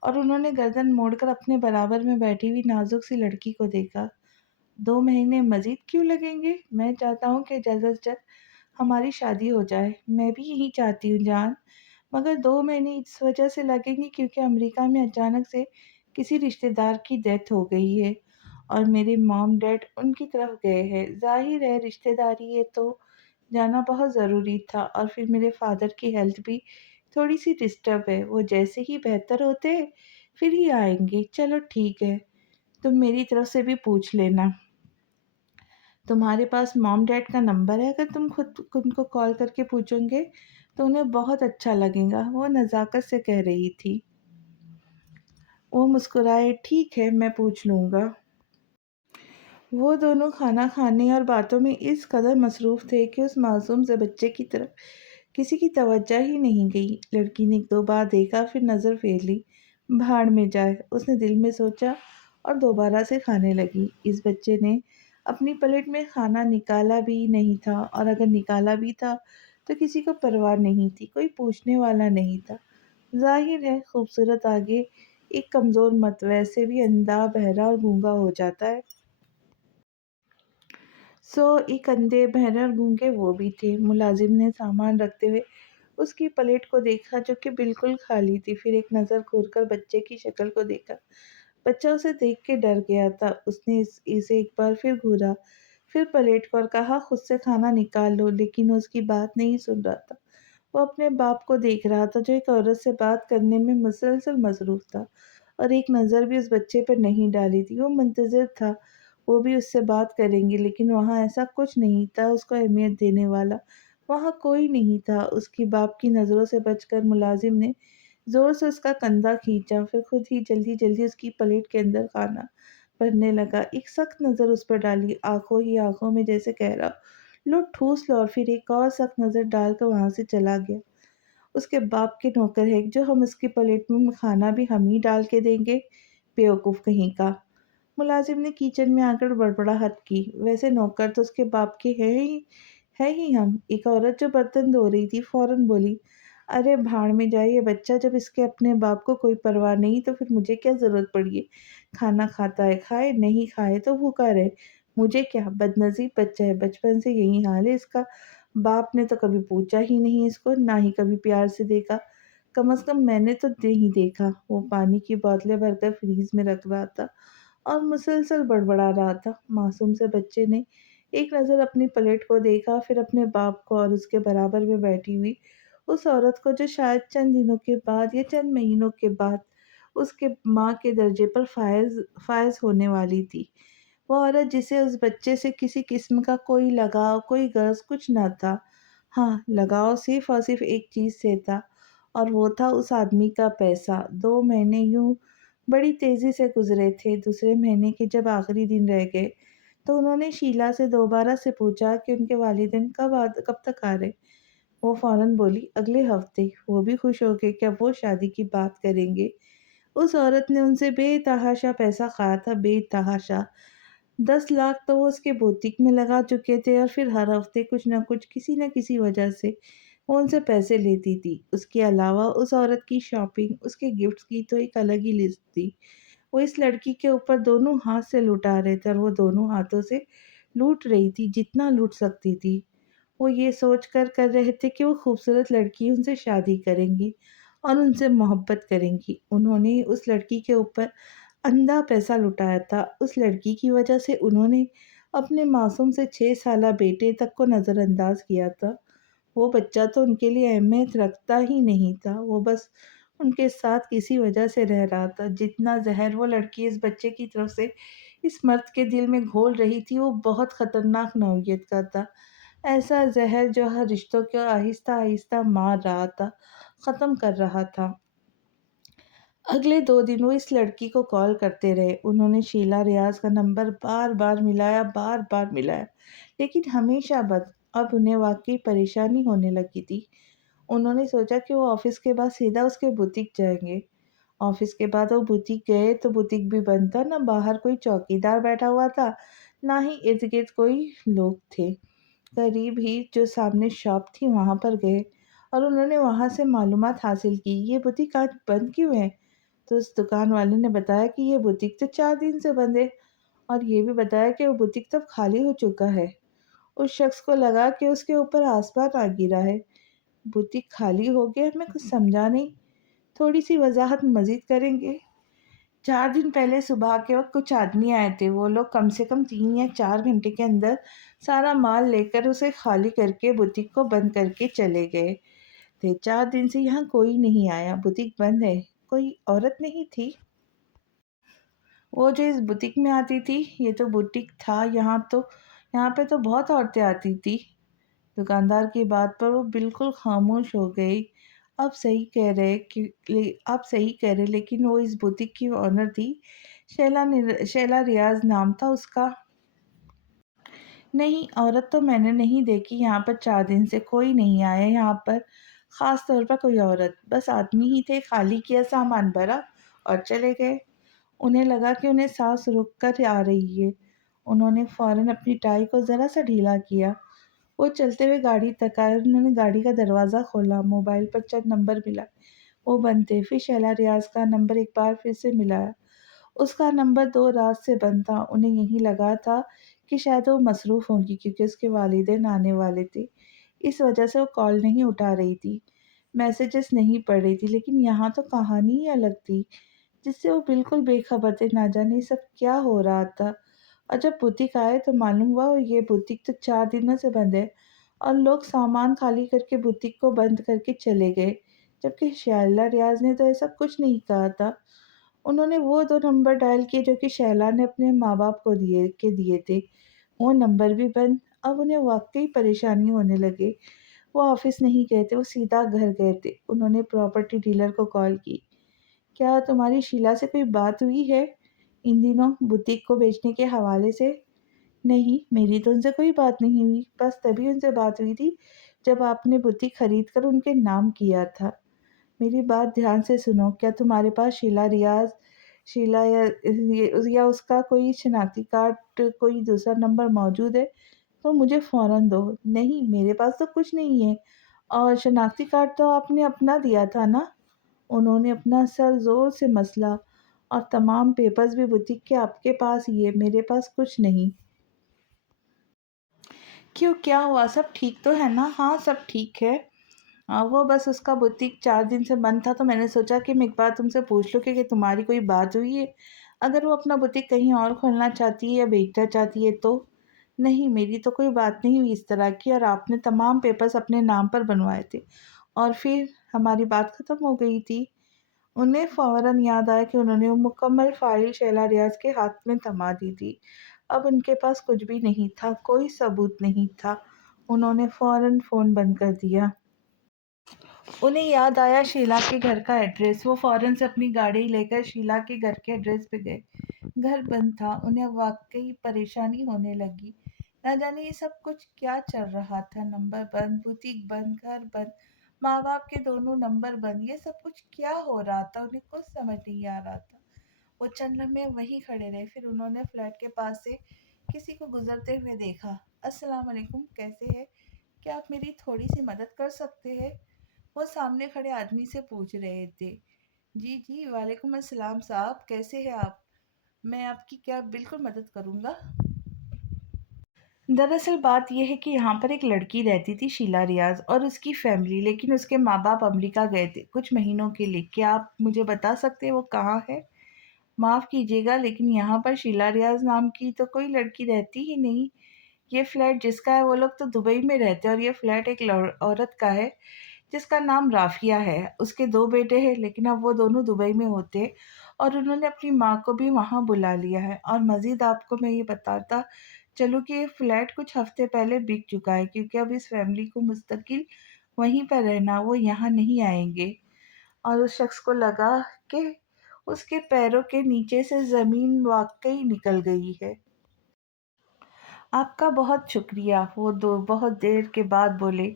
اور انہوں نے گردن موڑ کر اپنے برابر میں بیٹھی ہوئی نازک سی لڑکی کو دیکھا۔ 2 مہینے مزید کیوں لگیں گے؟ میں چاہتا ہوں کہ جلد از جلد ہماری شادی ہو جائے۔ میں بھی یہی چاہتی ہوں جان، مگر 2 مہینے اس وجہ سے لگیں گے کیونکہ امریکہ میں اچانک سے کسی رشتہ دار کی ڈیتھ ہو گئی ہے اور میرے مام ڈیڈ ان کی طرف گئے ہیں۔ ظاہر ہے رشتہ داری ہے تو جانا بہت ضروری تھا، اور پھر میرے فادر کی ہیلتھ بھی تھوڑی سی ڈسٹرب ہے، وہ جیسے ہی بہتر ہوتے پھر ہی آئیں گے۔ چلو ٹھیک ہے، تم میری طرف سے بھی پوچھ لینا۔ تمہارے پاس مام ڈیڈ کا نمبر ہے؟ اگر تم خود ان کو کال کر کے پوچھو گے تو انہیں بہت اچھا لگے گا، وہ نزاکت سے کہہ رہی تھی۔ وہ مسکرائے، ٹھیک ہے میں پوچھ لوں گا۔ وہ دونوں کھانا کھانے اور باتوں میں اس قدر مصروف تھے کہ اس معصوم سے بچے کی طرف کسی کی توجہ ہی نہیں گئی۔ لڑکی نے 1-2 بار دیکھا پھر نظر پھیر لی۔ بھاڑ میں جائے، اس نے دل میں سوچا اور دوبارہ سے کھانے لگی۔ اس بچے نے اپنی پلیٹ میں کھانا نکالا بھی نہیں تھا، اور اگر نکالا بھی تھا تو کسی کو پرواہ نہیں تھی، کوئی پوچھنے والا نہیں تھا۔ ظاہر ہے خوبصورت آگے ایک کمزور مت ویسے بھی اندھا بہرا اور گونگا ہو جاتا ہے۔ ایک اندھے بہرے اور گونگے وہ بھی تھے۔ ملازم نے سامان رکھتے ہوئے اس کی پلیٹ کو دیکھا جو کہ بالکل خالی تھی، پھر ایک نظر گھور کر بچے کی شکل کو دیکھا۔ بچہ اسے دیکھ کے ڈر گیا تھا۔ اس نے اسے ایک بار پھر گھورا، پھر پلیٹ کو، اور کہا خود سے کھانا نکال لو، لیکن وہ اس کی بات نہیں سن رہا تھا۔ وہ اپنے باپ کو دیکھ رہا تھا جو ایک عورت سے بات کرنے میں مسلسل مصروف تھا، اور ایک نظر بھی اس بچے پر نہیں ڈالی تھی۔ وہ منتظر تھا وہ بھی اس سے بات کریں گے، لیکن وہاں ایسا کچھ نہیں تھا اس کو اہمیت دینے والا۔ وہاں کوئی نہیں تھا۔ اس کی باپ کی نظروں سے بچ کر ملازم نے زور سے اس کا کندھا کھینچا، پھر خود ہی جلدی جلدی اس کی پلیٹ کے اندر کھانا بھرنے لگا۔ ایک سخت نظر اس پر ڈالی، آنکھوں ہی آنکھوں میں، جیسے کہہ رہا لو ٹھوس لو، اور پھر ایک اور سخت نظر ڈال کر وہاں سے چلا گیا۔ اس کے باپ کے نوکر ہے جو ہم اس کی پلیٹ میں کھانا بھی ہم ہی ڈال کے دیں گے، بیوقوف کہیں کا۔ ملازم نے کچن میں آ کر بڑبڑاہٹ کی۔ ویسے نوکر تو اس کے باپ کے ہے ہی ہم۔ ایک عورت جو برتن دھو رہی تھی فوراً بولی، ارے بھاڑ میں جائے یہ بچہ، جب اس کے اپنے باپ کو کوئی پرواہ نہیں تو پھر مجھے کیا ضرورت پڑی ہے؟ کھانا کھاتا ہے کھائے، نہیں کھائے تو بھوکا رہے، مجھے کیا؟ بدنصیب بچہ ہے، بچپن سے یہی حال ہے اس کا۔ باپ نے تو کبھی پوچھا ہی نہیں اس کو، نہ ہی کبھی پیار سے دیکھا، کم از کم میں نے تو نہیں دیکھا۔ وہ پانی کی بوتلیں بھر کر فریز میں رکھ رہا تھا اور مسلسل بڑبڑا رہا تھا۔ معصوم سے بچے نے ایک نظر اپنی پلیٹ کو دیکھا، پھر اپنے باپ کو، اور اس کے برابر میں بیٹھی ہوئی اس عورت کو جو شاید چند دنوں کے بعد یا چند مہینوں کے بعد اس کے ماں کے درجے پر فائز ہونے والی تھی۔ وہ عورت جسے اس بچے سے کسی قسم کا کوئی لگاؤ، کوئی غرض کچھ نہ تھا۔ ہاں، لگاؤ صرف اور صرف ایک چیز سے تھا، اور وہ تھا اس آدمی کا پیسہ۔ 2 مہینے یوں بڑی تیزی سے گزرے تھے۔ دوسرے مہینے کے جب آخری دن رہ گئے تو انہوں نے شیلا سے دوبارہ سے پوچھا کہ ان کے والدین کب تک آ رہے۔ وہ فوراً بولی، اگلے ہفتے۔ وہ بھی خوش ہو گئے کہ اب وہ شادی کی بات کریں گے۔ اس عورت نے ان سے بے تحاشا پیسہ کھایا تھا، بے تحاشا۔ 10 لاکھ تو وہ اس کے بوتیک میں لگا چکے تھے، اور پھر ہر ہفتے کچھ نہ کچھ، کسی نہ کسی وجہ سے وہ ان سے پیسے لیتی تھی۔ اس کے علاوہ اس عورت کی شاپنگ، اس کے گفٹس کی تو ایک الگ ہی لسٹ تھی۔ وہ اس لڑکی کے اوپر دونوں ہاتھ سے لٹا رہے تھے، اور وہ دونوں ہاتھوں سے لوٹ رہی تھی جتنا لوٹ سکتی تھی۔ وہ یہ سوچ کر رہے تھے کہ وہ خوبصورت لڑکی ان سے شادی کریں گی اور ان سے محبت کریں گی۔ انہوں نے اس لڑکی کے اوپر اندھا پیسہ لٹایا تھا۔ اس لڑکی کی وجہ سے انہوں نے اپنے معصوم سے 6 سالہ بیٹے تک کو نظر انداز کیا تھا۔ وہ بچہ تو ان کے لیے اہمیت رکھتا ہی نہیں تھا، وہ بس ان کے ساتھ کسی وجہ سے رہ رہا تھا۔ جتنا زہر وہ لڑکی اس بچے کی طرف سے اس مرد کے دل میں گھول رہی تھی وہ بہت خطرناک نوعیت کا تھا۔ ایسا زہر جو ہر رشتوں کو آہستہ آہستہ مار رہا تھا، ختم کر رہا تھا۔ اگلے 2 دن وہ اس لڑکی کو کال کرتے رہے۔ انہوں نے شیلا ریاض کا نمبر بار بار ملایا، لیکن ہمیشہ بند۔ اب انہیں واقعی پریشانی ہونے لگی تھی۔ انہوں نے سوچا کہ وہ آفس کے بعد سیدھا اس کے بوتیک جائیں گے۔ آفس کے بعد وہ بوتیک گئے تو بوتیک بھی بند تھا، نہ باہر کوئی چوکیدار بیٹھا ہوا تھا، نہ ہی ارد گرد کوئی لوگ تھے۔ قریب ہی جو سامنے شاپ تھی وہاں پر گئے، اور انہوں نے وہاں سے معلومات حاصل کی، یہ بوتیک آج بند کیوں ہے؟ تو اس دکان والے نے بتایا کہ یہ بوتیک تو 4 دن سے بند ہے، اور یہ بھی بتایا کہ وہ بوتیک تب خالی ہو چکا ہے۔ اس شخص کو لگا کہ اس کے اوپر آسمان آ گرا ہے۔ بوتیک خالی ہو گیا؟ میں کچھ سمجھا نہیں، تھوڑی سی وضاحت مزید کریں گے؟ 4 دن پہلے صبح کے وقت کچھ آدمی آئے تھے۔ وہ لوگ کم سے کم 3 یا 4 گھنٹے کے اندر سارا مال لے کر اسے خالی کر کے بوتیک کو بند کر کے چلے گئے تھے۔ 4 دن سے یہاں کوئی نہیں آیا، بوتیک بند ہے۔ کوئی عورت نہیں تھی وہ جو اس بوتیک میں آتی تھی؟ یہ تو بوتیک تھا، یہاں پہ تو بہت عورتیں آتی تھی۔ دکاندار کی بات پر وہ بالکل خاموش ہو گئی۔ آپ صحیح کہہ رہے، لیکن وہ اس بوتیک کی آنر تھی، شیلا ریاض نام تھا اس کا۔ نہیں، عورت تو میں نے نہیں دیکھی، یہاں پر 4 دن سے کوئی نہیں آیا یہاں پر، خاص طور پر کوئی عورت، بس آدمی ہی تھے۔ خالی کیا، سامان بھرا اور چلے گئے۔ انہیں لگا کہ انہیں سانس رک کر آ رہی ہے۔ انہوں نے فوراً اپنی ٹائی کو ذرا سا ڈھیلا کیا۔ وہ چلتے ہوئے گاڑی تک آئے اور انہوں نے گاڑی کا دروازہ کھولا۔ موبائل پر چند نمبر ملا، وہ بند تھے۔ پھر شیلا ریاض کا نمبر ایک بار پھر سے ملایا۔ اس کا نمبر 2 رات سے بند تھا۔ انہیں یہی لگا تھا کہ شاید وہ مصروف ہوں گی کیونکہ اس کے والدین آنے والے تھے۔ اس وجہ سے وہ کال نہیں اٹھا رہی تھی، میسیجز نہیں پڑھ رہی تھی۔ لیکن یہاں تو کہانی ہی الگ تھی، جس سے وہ بالکل بے خبر تھے۔ نہ جانے یہ سب کیا ہو رہا تھا۔ اور جب بوتیک آئے تو معلوم ہوا یہ بوتیک تو 4 دنوں سے بند ہے، اور لوگ سامان خالی کر کے بوتیک کو بند کر کے چلے گئے، جبکہ شیلا ریاض نے تو ایسا کچھ نہیں کہا تھا۔ انہوں نے وہ 2 نمبر ڈائل کیے جو کہ شیلا نے اپنے ماں باپ کو دیے تھے۔ وہ نمبر بھی بند۔ اب انہیں واقعی پریشانی ہونے لگے۔ وہ آفس نہیں گئے تھے، وہ سیدھا گھر گئے تھے۔ انہوں نے پراپرٹی ڈیلر کو کال کی۔ کیا تمہاری شیلا سے کوئی بات ہوئی ہے ان دنوں بوتیک کو بیچنے کے حوالے سے؟ نہیں، میری تو ان سے کوئی بات نہیں ہوئی۔ بس تبھی ان سے بات ہوئی تھی جب آپ نے بوتیک خرید کر ان کے نام کیا تھا۔ میری بات دھیان سے سنو، کیا تمہارے پاس شیلا یا اس کا کوئی شناختی کارڈ، کوئی دوسرا نمبر موجود ہے تو مجھے فوراً دو۔ نہیں، میرے پاس تو کچھ نہیں ہے۔ اور شناختی کارڈ تو آپ نے اپنا دیا تھا نا؟ انہوں نے اپنا سر زور سے مسلا۔ اور تمام پیپرز بھی بوتیک کے آپ کے پاس ہی ہے، میرے پاس کچھ نہیں۔ کیوں، کیا ہوا؟ سب ٹھیک تو ہے نا؟ ہاں، سب ٹھیک ہے۔ وہ بس اس کا بوتیک 4 دن سے بند تھا تو میں نے سوچا کہ میں ایک بار تم سے پوچھ لوں کہ تمہاری کوئی بات ہوئی ہے، اگر وہ اپنا بوتیک کہیں اور کھولنا چاہتی ہے یا بیچنا چاہتی ہے تو۔ نہیں، میری تو کوئی بات نہیں ہوئی اس طرح کی، اور آپ نے تمام پیپرز اپنے نام پر بنوائے تھے اور پھر ہماری بات ختم ہو گئی تھی۔ انہیں فوراً یاد آیا کہ انہوں نے وہ مکمل فائل شیلا ریاض کے ہاتھ میں تھما دی تھی۔ اب ان کے پاس کچھ بھی نہیں تھا، کوئی ثبوت نہیں تھا۔ انہوں نے فوراً فون بند کر دیا۔ انہیں یاد آیا شیلا کے گھر کا ایڈریس۔ وہ فوراً سے اپنی گاڑی لے کر شیلا کے گھر کے ایڈریس پہ گئے۔ گھر بند تھا۔ انہیں واقعی پریشانی ہونے لگی۔ نہ جانے یہ سب کچھ کیا چل رہا تھا۔ نمبر بند، بوتیک بند، گھر بند، ماں باپ کے دونوں نمبر بند، یہ سب کچھ کیا ہو رہا تھا؟ انہیں کچھ سمجھ نہیں آ رہا تھا۔ وہ چند لمحے وہیں کھڑے رہے، پھر انہوں نے فلیٹ کے پاس سے کسی کو گزرتے ہوئے دیکھا۔ السلام علیکم، کیسے ہیں؟ کیا آپ میری تھوڑی سی مدد کر سکتے ہیں؟ وہ سامنے کھڑے آدمی سے پوچھ رہے تھے۔ جی جی، وعلیکم السلام صاحب، کیسے ہیں آپ؟ میں آپ کی کیا بالکل مدد کروں گا۔ دراصل بات یہ ہے کہ یہاں پر ایک لڑکی رہتی تھی، شیلا ریاض، اور اس کی فیملی، لیکن اس کے ماں باپ امریکہ گئے تھے کچھ مہینوں کے لیے۔ کیا آپ مجھے بتا سکتے ہیں وہ کہاں ہے؟ معاف کیجیے گا لیکن یہاں پر شیلا ریاض نام کی تو کوئی لڑکی رہتی ہی نہیں۔ یہ فلیٹ جس کا ہے وہ لوگ تو دبئی میں رہتے ہیں، اور یہ فلیٹ ایک عورت کا ہے جس کا نام رافیہ ہے۔ اس کے 2 بیٹے ہیں لیکن اب وہ دونوں دبئی میں ہوتے، اور انہوں نے اپنی ماں کو بھی وہاں بلا لیا ہے۔ اور مزید آپ کو میں یہ بتاتا چلوں کہ یہ فلیٹ کچھ ہفتے پہلے بک چکا ہے کیونکہ اب اس فیملی کو مستقل وہیں پر رہنا، وہ یہاں نہیں آئیں گے۔ اور اس شخص کو لگا کہ اس کے پیروں کے نیچے سے زمین واقعی نکل گئی ہے۔ آپ کا بہت شکریہ، وہ بہت دیر کے بعد بولے۔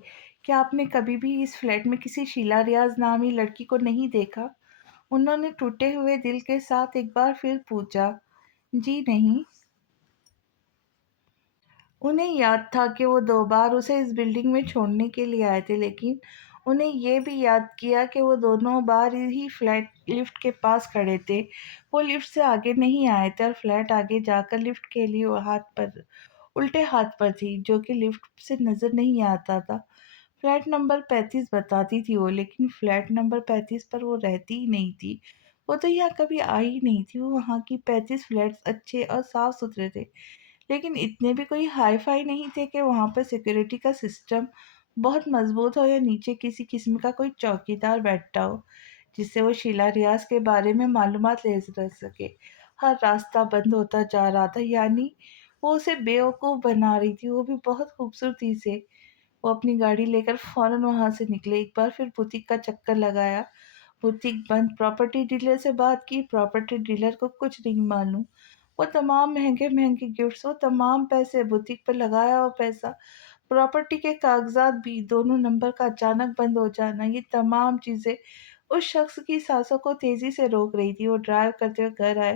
کیا آپ نے کبھی بھی اس فلیٹ میں کسی شیلا ریاض نامی لڑکی کو نہیں دیکھا؟ انہوں نے ٹوٹے ہوئے دل کے ساتھ ایک بار پھر پوچھا۔ جی نہیں۔ انہیں یاد تھا کہ وہ 2 بار اسے اس بلڈنگ میں چھوڑنے کے لیے آئے تھے، لیکن انہیں یہ بھی یاد کیا کہ وہ دونوں بار ہی فلیٹ لفٹ کے پاس کھڑے تھے۔ وہ لفٹ سے آگے نہیں آئے تھے، اور فلیٹ آگے جا کر لفٹ کے لیے وہ الٹے ہاتھ پر تھی، جو کہ لفٹ سے نظر نہیں آتا تھا۔ فلیٹ نمبر 35 بتاتی تھی وہ، لیکن فلیٹ نمبر 35 پر وہ رہتی ہی نہیں تھی۔ وہ تو یہاں کبھی آئی ہی نہیں تھی۔ وہاں کی 35 فلیٹس اچھے اور صاف ستھرے تھے، لیکن اتنے بھی کوئی ہائی فائی نہیں تھے کہ وہاں پر سیکیورٹی کا سسٹم بہت مضبوط ہو یا نیچے کسی قسم کا کوئی چوکیدار بیٹھا ہو جس سے وہ شیلا ریاض کے بارے میں معلومات لے رہ سکے۔ ہر راستہ بند ہوتا جا رہا تھا، یعنی وہ اسے بیوقوف بنا رہی تھی، وہ بھی بہت خوبصورتی سے۔ وہ اپنی گاڑی لے کر فوراً وہاں سے نکلے۔ ایک بار پھر بوتیک کا چکر لگایا، بوتیک بند۔ پراپرٹی ڈیلر سے بات کی، پراپرٹی ڈیلر کو کچھ نہیں معلوم۔ وہ تمام مہنگے مہنگے گفٹس، وہ تمام پیسے، بوتیک پر لگایا ہوا پیسہ، پراپرٹی کے کاغذات بھی، 2 نمبر کا اچانک بند ہو جانا، یہ تمام چیزیں اس شخص کی سانسوں کو تیزی سے روک رہی تھی۔ وہ ڈرائیو کرتے ہوئے گھر آئے۔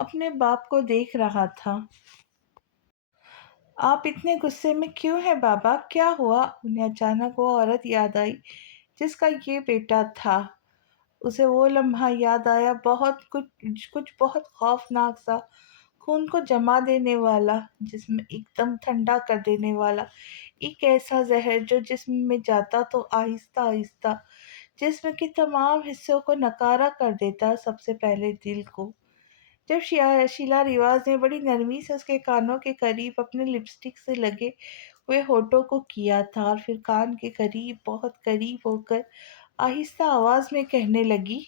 اپنے باپ کو دیکھ رہا تھا۔ آپ اتنے غصے میں کیوں ہیں بابا؟ کیا ہوا؟ انہیں اچانک وہ عورت یاد آئی جس کا یہ بیٹا تھا۔ اسے وہ لمحہ یاد آیا، بہت کچھ بہت خوفناک سا، خون کو جما دینے والا، جسم ایک دم ٹھنڈا کر دینے والا، ایک ایسا زہر جو جسم میں جاتا تو آہستہ آہستہ جسم کے تمام حصوں کو نکارا کر دیتا، سب سے پہلے دل کو۔ جب شیلا ریواز نے بڑی نرمی سے اس کے کانوں کے قریب اپنے لپسٹک سے لگے ہوئے ہونٹوں کو کیا تھا اور پھر کان کے قریب، بہت قریب ہو کر آہستہ آواز میں کہنے لگی،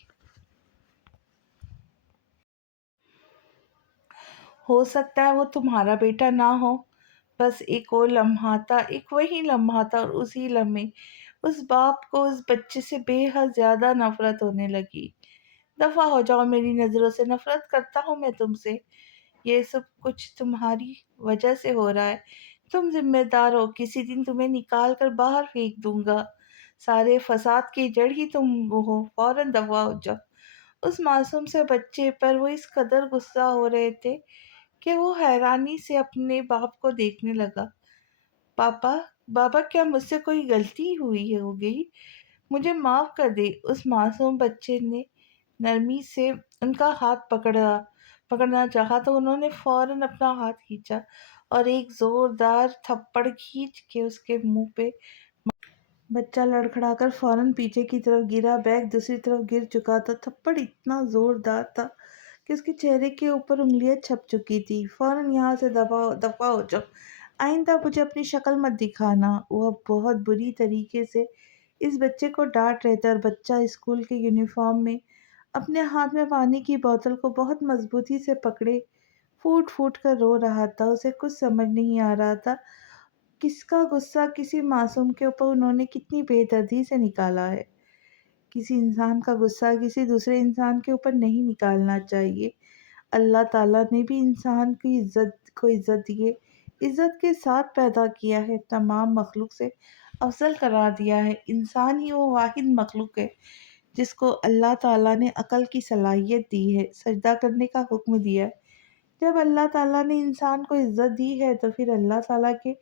ہو سکتا ہے وہ تمہارا بیٹا نہ ہو، بس ایک اور لمحہ تھا، ایک وہی لمحہ تھا، اور اسی لمحے اس باپ کو اس بچے سے بے حد زیادہ نفرت ہونے لگی۔ دفع ہو جاؤ میری نظروں سے، نفرت کرتا ہوں میں تم سے، یہ سب کچھ تمہاری وجہ سے ہو رہا ہے، تم ذمہ دار ہو، کسی دن تمہیں نکال کر باہر پھینک دوں گا، سارے فساد کی جڑ ہی تم ہو، فوراً دفع ہو جاؤ۔ اس معصوم سے بچے پر وہ اس قدر غصہ ہو رہے تھے کہ وہ حیرانی سے اپنے باپ کو دیکھنے لگا۔ پاپا، بابا، کیا مجھ سے کوئی غلطی ہو گئی؟ مجھے معاف کر دے۔ اس معصوم بچے نے نرمی سے ان کا ہاتھ پکڑنا چاہا تو انہوں نے فوراً اپنا ہاتھ کھینچا اور ایک زوردار تھپڑ کھینچ کے اس کے منہ پہ۔ بچہ لڑکھڑا کر فوراً پیچھے کی طرف گرا، بیگ دوسری طرف گر چکا تھا۔ تھپڑ اتنا زوردار تھا کہ اس کے چہرے کے اوپر انگلیاں چھپ چکی تھی۔ فوراً یہاں سے دفع ہو جاؤ، آئندہ مجھے اپنی شکل مت دکھانا۔ وہ بہت بری طریقے سے اس بچے کو ڈانٹ رہے تھے اور بچہ اسکول کے یونیفارم میں اپنے ہاتھ میں پانی کی بوتل کو بہت مضبوطی سے پکڑے پھوٹ پھوٹ کر رو رہا تھا۔ اسے کچھ سمجھ نہیں آ رہا تھا کس کا غصہ کسی معصوم کے اوپر انہوں نے کتنی بے دردی سے نکالا ہے۔ کسی انسان کا غصہ کسی دوسرے انسان کے اوپر نہیں نکالنا چاہیے۔ اللہ تعالیٰ نے بھی انسان کی عزت دی ہے، عزت کے ساتھ پیدا کیا ہے، تمام مخلوق سے افضل قرار دیا ہے۔ انسان ہی وہ واحد مخلوق ہے جس کو اللہ تعالیٰ نے عقل کی صلاحیت دی ہے، سجدہ کرنے کا حکم دیا ہے۔ جب اللہ تعالیٰ نے انسان کو عزت دی ہے تو پھر اللہ تعالیٰ کے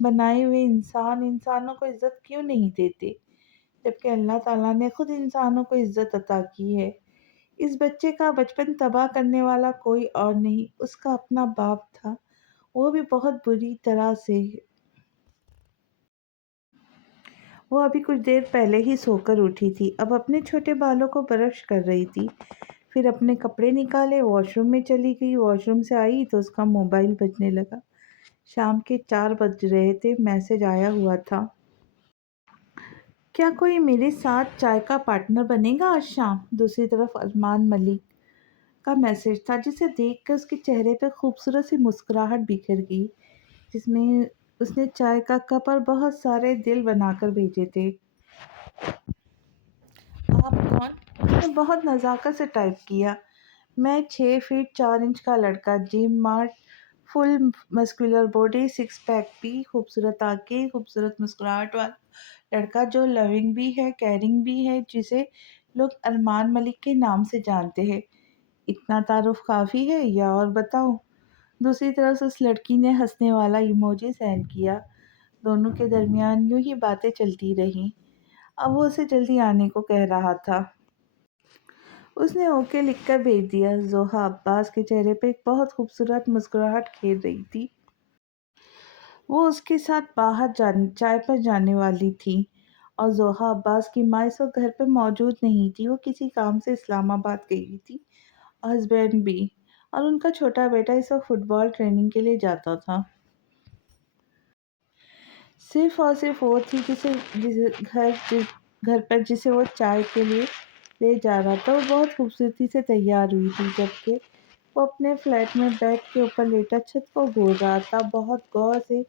بنائے ہوئے انسانوں کو عزت کیوں نہیں دیتے، جبکہ اللہ تعالیٰ نے خود انسانوں کو عزت عطا کی ہے۔ اس بچے کا بچپن تباہ کرنے والا کوئی اور نہیں، اس کا اپنا باپ تھا، وہ بھی بہت بری طرح سے۔ وہ ابھی کچھ دیر پہلے ہی سو کر اٹھی تھی، اب اپنے چھوٹے بالوں کو برش کر رہی تھی، پھر اپنے کپڑے نکالے، واش روم میں چلی گئی۔ واش روم سے آئی تو اس کا موبائل بجنے لگا۔ شام کے 4 بج رہے تھے، میسج آیا ہوا تھا، کیا کوئی میرے ساتھ چائے کا پارٹنر بنے گا آج شام؟ دوسری طرف ارمان ملک کا میسج تھا، جسے دیکھ کر اس کے چہرے پہ خوبصورت سی مسکراہٹ بکھر گئی، جس میں اس نے چائے کا کپ اور بہت سارے دل بنا کر بھیجے تھے۔ آپ کون؟ اس نے بہت نزاکت سے ٹائپ کیا، میں 6 فٹ 4 انچ کا لڑکا، جم مارٹ، فل مسکولر باڈی، 6 پیک بھی، خوبصورت آنکھیں، خوبصورت مسکراہٹ والا لڑکا جو لونگ بھی ہے، کیئرنگ بھی ہے، جسے لوگ ارمان ملک کے نام سے جانتے ہیں۔ اتنا تعارف کافی ہے یا اور بتاؤں؟ دوسری طرف سے اس لڑکی نے ہنسنے والا ایموجی سینڈ کیا۔ دونوں کے درمیان یوں ہی باتیں چلتی رہیں۔ اب وہ اسے جلدی آنے کو کہہ رہا تھا۔ اس نے اوکے لکھ کر بھیج دیا۔ زوہا عباس کے چہرے پہ ایک بہت خوبصورت مسکراہٹ کھیل رہی تھی۔ وہ اس کے ساتھ باہر چائے پر جانے والی تھی اور زوہا عباس کی ماں اس وقت گھر پہ موجود نہیں تھی، وہ کسی کام سے اسلام آباد گئی ہوئی تھی، ہسبینڈ بھی، اور ان کا چھوٹا بیٹا اس وقت فٹ بال ٹریننگ کے لیے جاتا تھا۔ صرف اور صرف وہ تھی گھر پر جسے وہ چائے کے لیے لے جا رہا تھا۔ وہ بہت خوبصورتی سے تیار ہوئی تھی، جبکہ وہ اپنے فلیٹ میں بیڈ کے اوپر لیٹا چھت کو گھور رہا تھا، بہت غور سے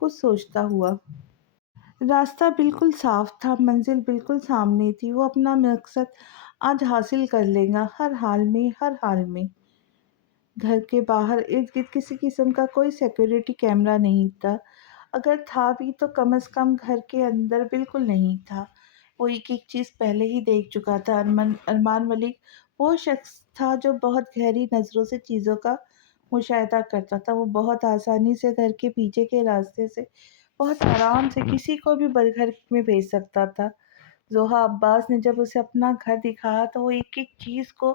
کچھ سوچتا ہوا۔ راستہ بالکل صاف تھا، منزل بالکل سامنے تھی، وہ اپنا مقصد آج حاصل کر لے گا، ہر حال میں، ہر حال میں۔ گھر کے باہر ارد گرد کسی قسم کا کوئی سیکیورٹی کیمرہ نہیں تھا، اگر تھا بھی تو کم از کم گھر کے اندر بالکل نہیں تھا۔ وہ ایک ایک چیز پہلے ہی دیکھ چکا تھا۔ ارمان ملک وہ شخص تھا جو بہت گہری نظروں سے چیزوں کا مشاہدہ کرتا تھا۔ وہ بہت آسانی سے گھر کے پیچھے کے راستے سے بہت آرام سے کسی کو بھی گھر میں بھیج سکتا تھا۔ زوہا عباس نے جب اسے اپنا گھر دکھایا تو وہ ایک ایک چیز کو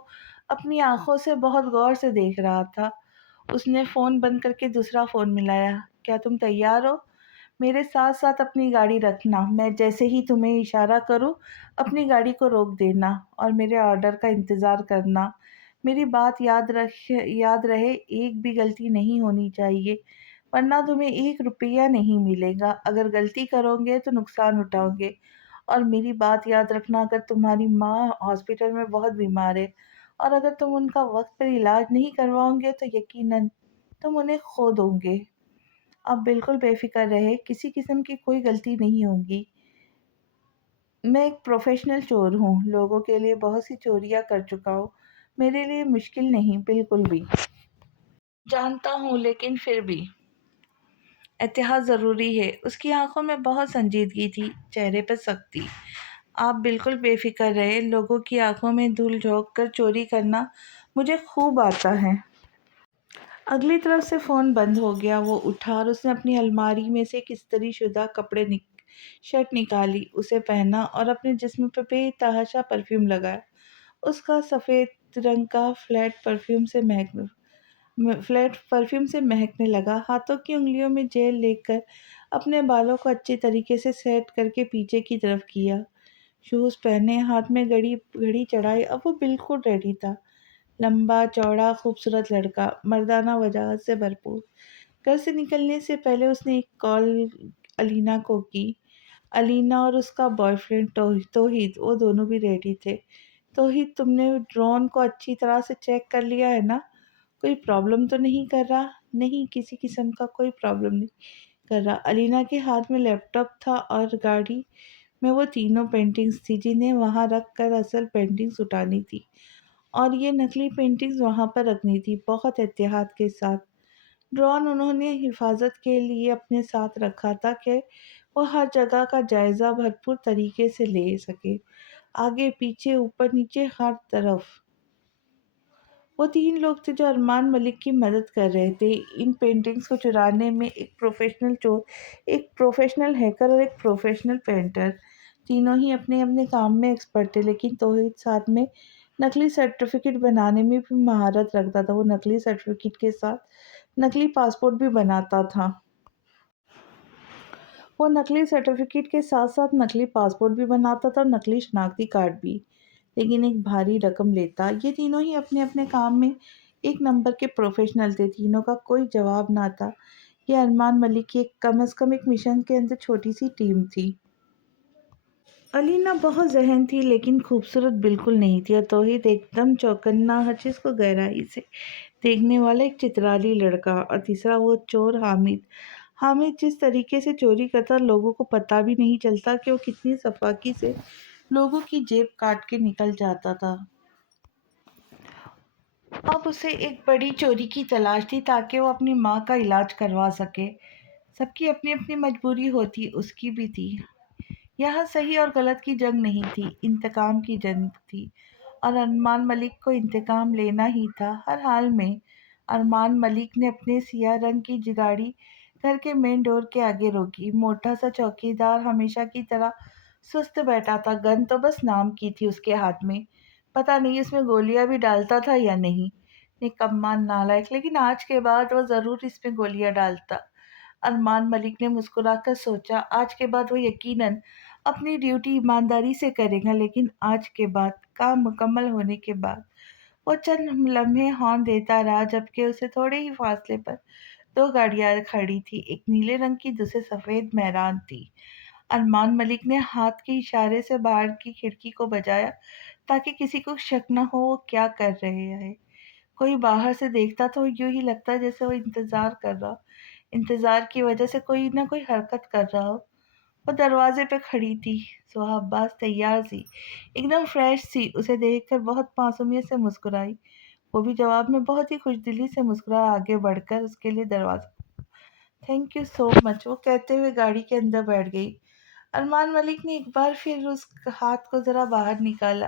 اپنی آنکھوں سے بہت غور سے دیکھ رہا تھا۔ اس نے فون بند کر کے دوسرا فون ملایا۔ کیا تم تیار ہو؟ میرے ساتھ ساتھ اپنی گاڑی رکھنا، میں جیسے ہی تمہیں اشارہ کروں اپنی گاڑی کو روک دینا اور میرے آرڈر کا انتظار کرنا۔ میری بات یاد رہے، ایک بھی غلطی نہیں ہونی چاہیے ورنہ تمہیں 1 روپیہ نہیں ملے گا۔ اگر غلطی کرو گے تو نقصان اٹھاؤ گے، اور میری بات یاد رکھنا، اگر تمہاری ماں ہاسپٹل میں بہت بیمار ہے اور اگر تم ان کا وقت پر علاج نہیں کرواؤ گے تو یقیناً تم انہیں کھو دو گے۔ آپ بالکل بے فکر رہے، کسی قسم کی کوئی غلطی نہیں ہوگی۔ میں ایک پروفیشنل چور ہوں، لوگوں کے لیے بہت سی چوریاں کر چکا ہوں، میرے لیے مشکل نہیں بالکل بھی۔ جانتا ہوں، لیکن پھر بھی احتیاط ضروری ہے۔ اس کی آنکھوں میں بہت سنجیدگی تھی، چہرے پر سختی۔ آپ بالکل بے فکر رہے، لوگوں کی آنکھوں میں دھول جھونک کر چوری کرنا مجھے خوب آتا ہے۔ اگلی طرف سے فون بند ہو گیا۔ وہ اٹھا اور اس نے اپنی الماری میں سے ایک استری شدہ شرٹ نکالی، اسے پہنا اور اپنے جسم پہ بے تحاشا پرفیوم لگایا۔ اس کا سفید رنگ کا فلیٹ پرفیوم سے مہکنے لگا۔ ہاتھوں کی انگلیوں میں جیل لے کر اپنے بالوں کو اچھے طریقے سے سیٹ کر کے پیچھے کی طرف کیا۔ شوز پہنے، ہاتھ میں گھڑی چڑھائی، اب وہ بالکل ریڈی تھا۔ لمبا چوڑا خوبصورت لڑکا، مردانہ وجاہت سے بھرپور۔ گھر سے نکلنے سے پہلے اس نے ایک کال الینا کو کی۔ الینا اور اس کا بوائے فرینڈ توحید، وہ دونوں بھی ریڈی تھے۔ توحید، تم نے ڈرون کو اچھی طرح سے چیک کر لیا ہے نا؟ کوئی پرابلم تو نہیں کر رہا؟ نہیں، کسی قسم کا کوئی پرابلم نہیں کر رہا۔ الینا کے ہاتھ میں لیپ ٹاپ تھا اور گاڑی میں وہ تینوں پینٹنگز تھی جنہیں وہاں رکھ کر اصل پینٹنگز اٹھانی تھی، اور یہ نقلی پینٹنگز وہاں پر رکھنی تھی، بہت احتیاط کے ساتھ۔ ڈرون انہوں نے حفاظت کے لیے اپنے ساتھ رکھا تھا کہ وہ ہر جگہ کا جائزہ بھرپور طریقے سے لے سکے، آگے پیچھے اوپر نیچے ہر طرف۔ وہ 3 لوگ تھے جو ارمان ملک کی مدد کر رہے تھے ان پینٹنگز کو چرانے میں، ایک پروفیشنل چور، ایک پروفیشنل ہیکر اور ایک پروفیشنل پینٹر۔ تینوں ہی اپنے اپنے کام میں ایکسپرٹ تھے، لیکن توحید ساتھ میں نقلی سرٹیفکیٹ بنانے میں بھی مہارت رکھتا تھا۔ وہ نقلی سرٹیفکیٹ کے ساتھ نقلی پاسپورٹ بھی بناتا تھا۔ وہ نقلی سرٹیفکیٹ کے ساتھ ساتھ نقلی پاسپورٹ بھی بناتا تھا اور نقلی شناختی کارڈ بھی، لیکن ایک بھاری رقم لیتا۔ یہ تینوں ہی اپنے اپنے کام میں ایک نمبر کے پروفیشنل تھے، تینوں کا کوئی جواب نہ تھا۔ یہ ارمان ملک کی کم از کم ایک مشن کے اندر چھوٹی سی ٹیم تھی۔ الینا بہت ذہین تھی لیکن خوبصورت بالکل نہیں تھی، اور توحید ایک دم چوکنا، ہر چیز کو گہرائی سے دیکھنے والا ایک چترالی لڑکا، اور تیسرا وہ چور حامد۔ حامد جس طریقے سے چوری کرتا، لوگوں کو پتہ بھی نہیں چلتا کہ وہ کتنی صفائی سے لوگوں کی جیب کاٹ کے نکل جاتا تھا۔ اب اسے ایک بڑی چوری کی تلاش تھی تاکہ وہ اپنی ماں کا علاج کروا سکے۔ سب کی اپنی اپنی مجبوری ہوتی، اس کی بھی تھی۔ یہاں صحیح اور غلط کی جنگ نہیں تھی، انتقام کی جنگ تھی، اور ارمان ملک کو انتقام لینا ہی تھا ہر حال میں۔ ارمان ملک نے اپنے سیاہ رنگ کی گاڑی گھر کے مین ڈور کے آگے روکی۔ موٹا سا چوکیدار ہمیشہ کی طرح سست بیٹھا تھا، گن تو بس نام کی تھی اس کے ہاتھ میں، پتہ نہیں اس میں گولیاں بھی ڈالتا تھا یا نہیں۔ نکما نالائق، لیکن آج کے بعد وہ ضرور اس میں گولیاں ڈالتا۔ ارمان ملک نے مسکرا کر سوچا، آج کے بعد وہ یقیناً اپنی ڈیوٹی ایمانداری سے کرے گا، لیکن آج کے بعد، کام مکمل ہونے کے بعد۔ وہ چند لمحے ہارن دیتا رہا، جبکہ اسے تھوڑے ہی فاصلے پر 2 گاڑیاں کھڑی تھیں، ایک نیلے رنگ کی، دوسری سفید مہران تھی۔ ارمان ملک نے ہاتھ کے اشارے سے باہر کی کھڑکی کو بجایا تاکہ کسی کو شک نہ ہو وہ کیا کر رہے ہیں۔ کوئی باہر سے دیکھتا تو یوں ہی لگتا جیسے وہ انتظار کر رہا ہو، انتظار کی وجہ سے کوئی نہ کوئی حرکت کر رہا ہو۔ وہ دروازے پہ کھڑی تھی، سہا عباس تیار سی، ایک دم فریش سی، اسے دیکھ کر بہت معصومیت سے مسکرائی۔ وہ بھی جواب میں بہت ہی خوش دلی سے مسکرایا، آگے بڑھ کر اس کے لیے دروازہ تھینک یو سو مچ، وہ کہتے ہوئے گاڑی کے اندر بیٹھ گئی۔ ارمان ملک نے ایک بار پھر اس ہاتھ کو ذرا باہر نکالا،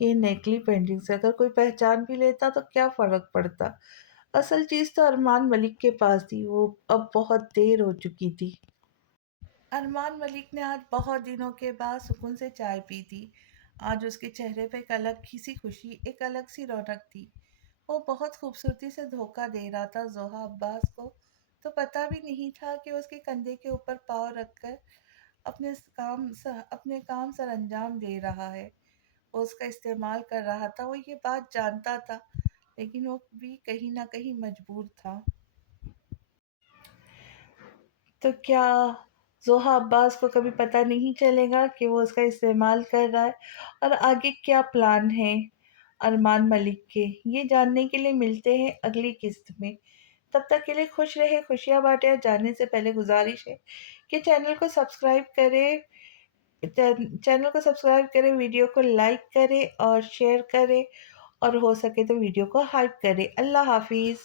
یہ نکلی پینٹنگ سے اگر کوئی پہچان بھی لیتا تو کیا فرق پڑتا؟ اصل چیز تو ارمان ملک کے پاس تھی، وہ اب بہت دیر ہو چکی تھی۔ ارمان ملک نے آج بہت دنوں کے بعد سکون سے چائے پی تھی۔ آج اس کے چہرے پہ ایک الگ سی خوشی، ایک الگ سی رونق تھی۔ وہ بہت خوبصورتی سے دھوکہ دے رہا تھا زوہا عباس کو، تو پتہ بھی نہیں تھا کہ اس کے کندھے کے اوپر پاؤں رکھ کر اپنے کام سر انجام دے رہا ہے۔ وہ اس کا استعمال کر رہا تھا، وہ یہ بات جانتا تھا، لیکن وہ بھی کہیں نہ کہیں مجبور تھا۔ تو کیا زوہا عباس کو کبھی پتہ نہیں چلے گا کہ وہ اس کا استعمال کر رہا ہے؟ اور آگے کیا پلان ہے ارمان ملک کے، یہ جاننے کے لیے ملتے ہیں اگلی قسط میں۔ تب تک کے لیے خوش رہے، خوشیاں بانٹے۔ اور جانے سے پہلے گزارش ہے کہ چینل کو سبسکرائب کریں، ویڈیو کو لائک کریں اور شیئر کریں، اور ہو سکے تو ویڈیو کو ہائپ کریں۔ اللہ حافظ۔